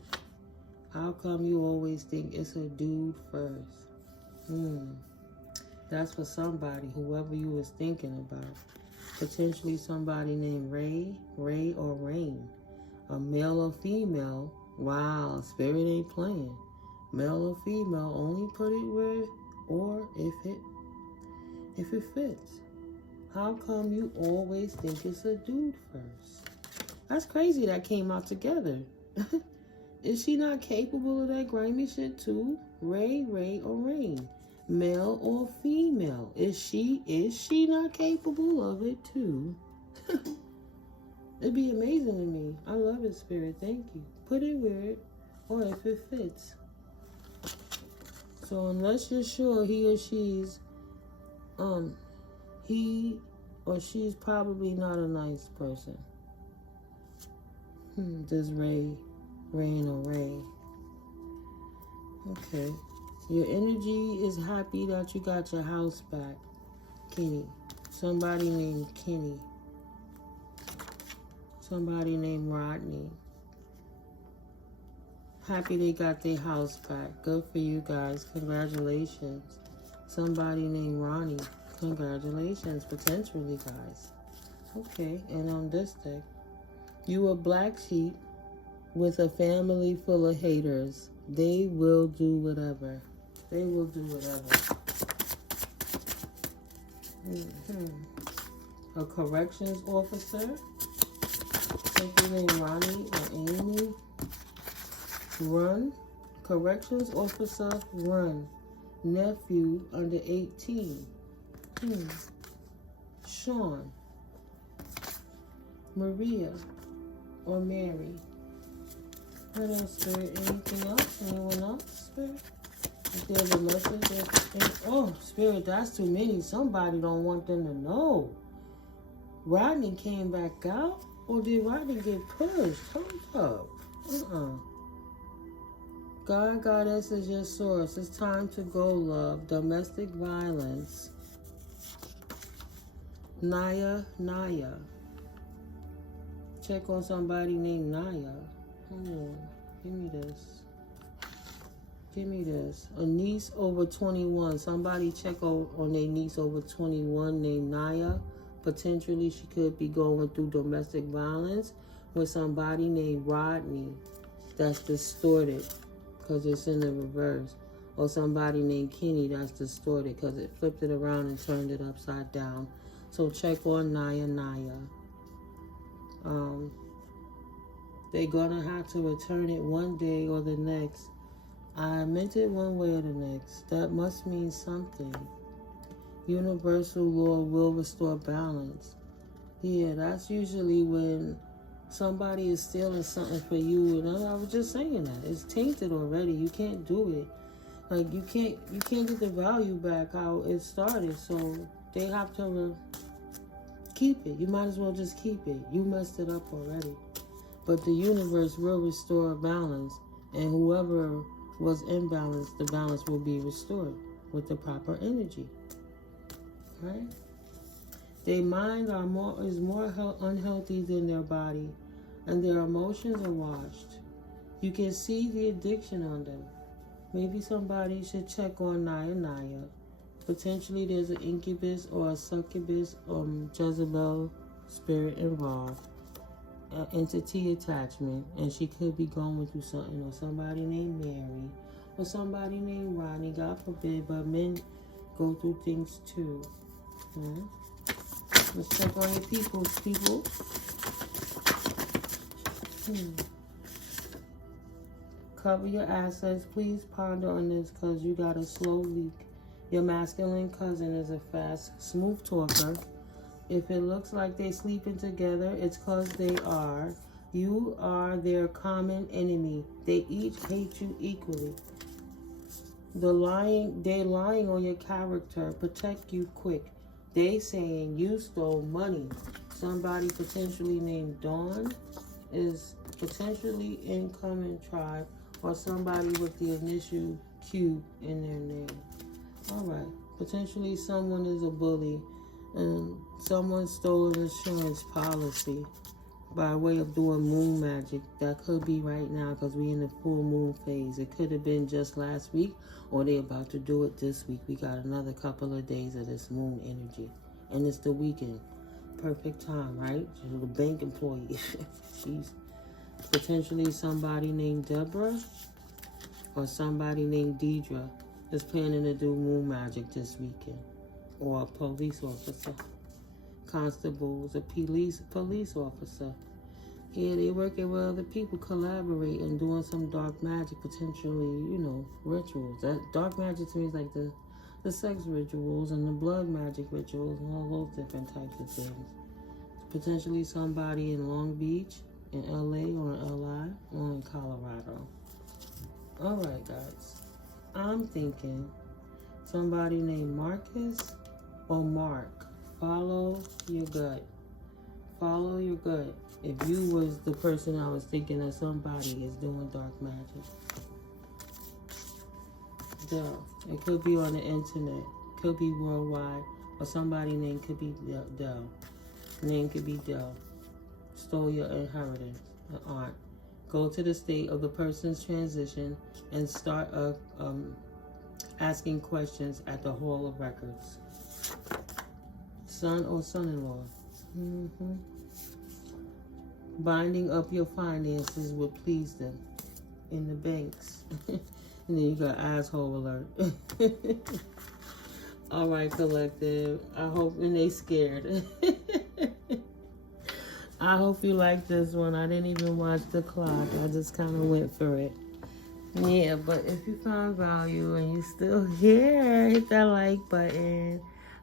How come you always think it's a dude first? That's for somebody, whoever you was thinking about. Potentially somebody named Ray or Rain. A male or female. Wow, spirit ain't playing. Male or female, only put it where or if it fits. How come you always think it's a dude first? That's crazy that came out together. Is she not capable of that grimy shit too? Ray, or Rain? Male or female? Is she not capable of it too? It'd be amazing to me. I love it, Spirit. Thank you. Put it where or if it fits. So unless you're sure he or she's he or she's probably not a nice person. Does Rain or Ray? Okay. Your energy is happy that you got your house back, Kenny. Somebody named Kenny. Somebody named Rodney. Happy they got their house back. Good for you guys. Congratulations. Somebody named Ronnie. Congratulations. Potentially, guys. Okay, and on this deck, you a black sheep with a family full of haters. They will do whatever. They will do whatever. A corrections officer. Something named Ronnie or Amy. Run. Corrections officer, run. Nephew under 18. Sean. Maria or Mary. What else, Spirit? Anything else? Anyone else, Spirit? If there's a message, oh, Spirit, that's too many. Somebody don't want them to know. Rodney came back out, or did Rodney get pushed? Hold up. God, Goddess is your source. It's time to go, love. Domestic violence. Naya. Check on somebody named Naya. Hold on. Give me this. A niece over 21. Somebody check on their niece over 21 named Naya. Potentially she could be going through domestic violence with somebody named Rodney. That's distorted because it's in the reverse. Or somebody named Kenny that's distorted because it flipped it around and turned it upside down. So check on Naya. They're gonna have to return it one day or the next. I meant it one way or the next. That must mean something. Universal law will restore balance. Yeah, that's usually when somebody is stealing something for you. And I was just saying that. It's tainted already. You can't do it. Like, you can't get the value back how it started. So they have to keep it. You might as well just keep it. You messed it up already. But the universe will restore balance. And whoever was imbalanced, the balance will be restored with the proper energy. Right? Their mind is more unhealthy than their body, and their emotions are washed. You can see the addiction on them. Maybe somebody should check on Naya. Potentially there's an incubus or a succubus or Jezebel spirit involved. Entity attachment, and she could be going through something, or somebody named Mary, or somebody named Ronnie, God forbid, but men go through things too. Let's check on your people. Cover your assets. Please ponder on this because you got a slow leak. Your masculine cousin is a fast, smooth talker. If it looks like they're sleeping together, it's because they are. You are their common enemy. They each hate you equally. They're lying on your character. Protect you quick. They saying you stole money. Somebody potentially named Dawn is potentially incoming tribe, or somebody with the initial Q in their name. All right. Potentially someone is a bully. And someone stole an insurance policy by way of doing moon magic. That could be right now because we're in the full moon phase. It could have been just last week, or they're about to do it this week. We got another couple of days of this moon energy. And it's the weekend. Perfect time, right? The bank employee. She's potentially somebody named Deborah or somebody named Deidre is planning to do moon magic this weekend. Or a police officer. Constables, a police officer. Yeah, they working with other people, collaborating, doing some dark magic, potentially, you know, rituals. That dark magic to me is like the sex rituals and the blood magic rituals and all those different types of things. Potentially somebody in Long Beach, in LA, or in LI, or in Colorado. Alright, guys. I'm thinking somebody named Marcus or Mark. Follow your gut. Follow your gut. If you was the person I was thinking that somebody is doing dark magic. Dell. It could be on the internet. Could be worldwide. Or somebody named could be Dell. Name could be Dell. Stole your inheritance. An aunt. Go to the state of the person's transition and start asking questions at the Hall of Records. Son or son-in-law. Binding up your finances would please them in the banks. And then you got asshole alert. All right, collective. I hope, and they scared. I hope you like this one. I didn't even watch the clock. I just kind of went for it. Yeah, but if you found value and you still here, hit that like button.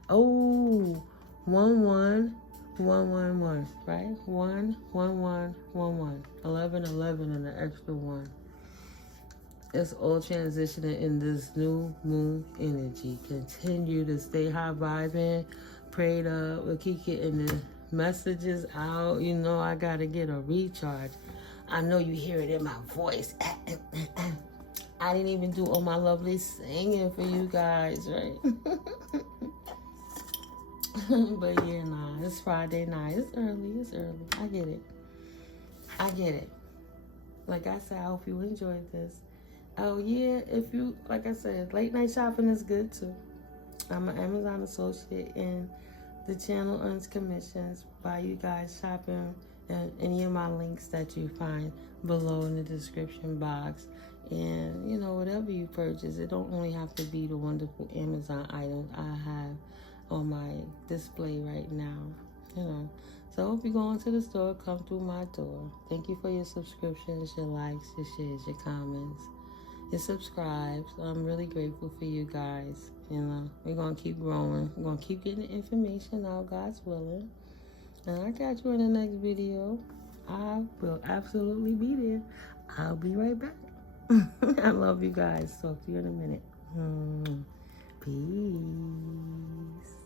Oh, 11111, right? 11111. 1111 and an extra 1. It's all transitioning in this new moon energy. Continue to stay high vibing. Prayed up. We'll keep getting the messages out. You know I gotta get a recharge. I know you hear it in my voice. I didn't even do all my lovely singing for you guys, right? But yeah, nah, it's Friday night. It's early. I get it. Like I said, I hope you enjoyed this. Oh yeah, if you, like I said, late night shopping is good too. I'm an Amazon associate and the channel earns commissions by you guys shopping and any of my links that you find below in the description box. And you know, whatever you purchase, it don't only have to be the wonderful Amazon items I have on my display right now, you know. So if you go into the store, come through my door. Thank you for your subscriptions, your likes, your shares, your comments, your subscribes. I'm really grateful for you guys. You know, we're gonna keep growing. We're gonna keep getting the information out, God's willing. And I got you in the next video. I will absolutely be there. I'll be right back. I love you guys. Talk to you in a minute. Peace.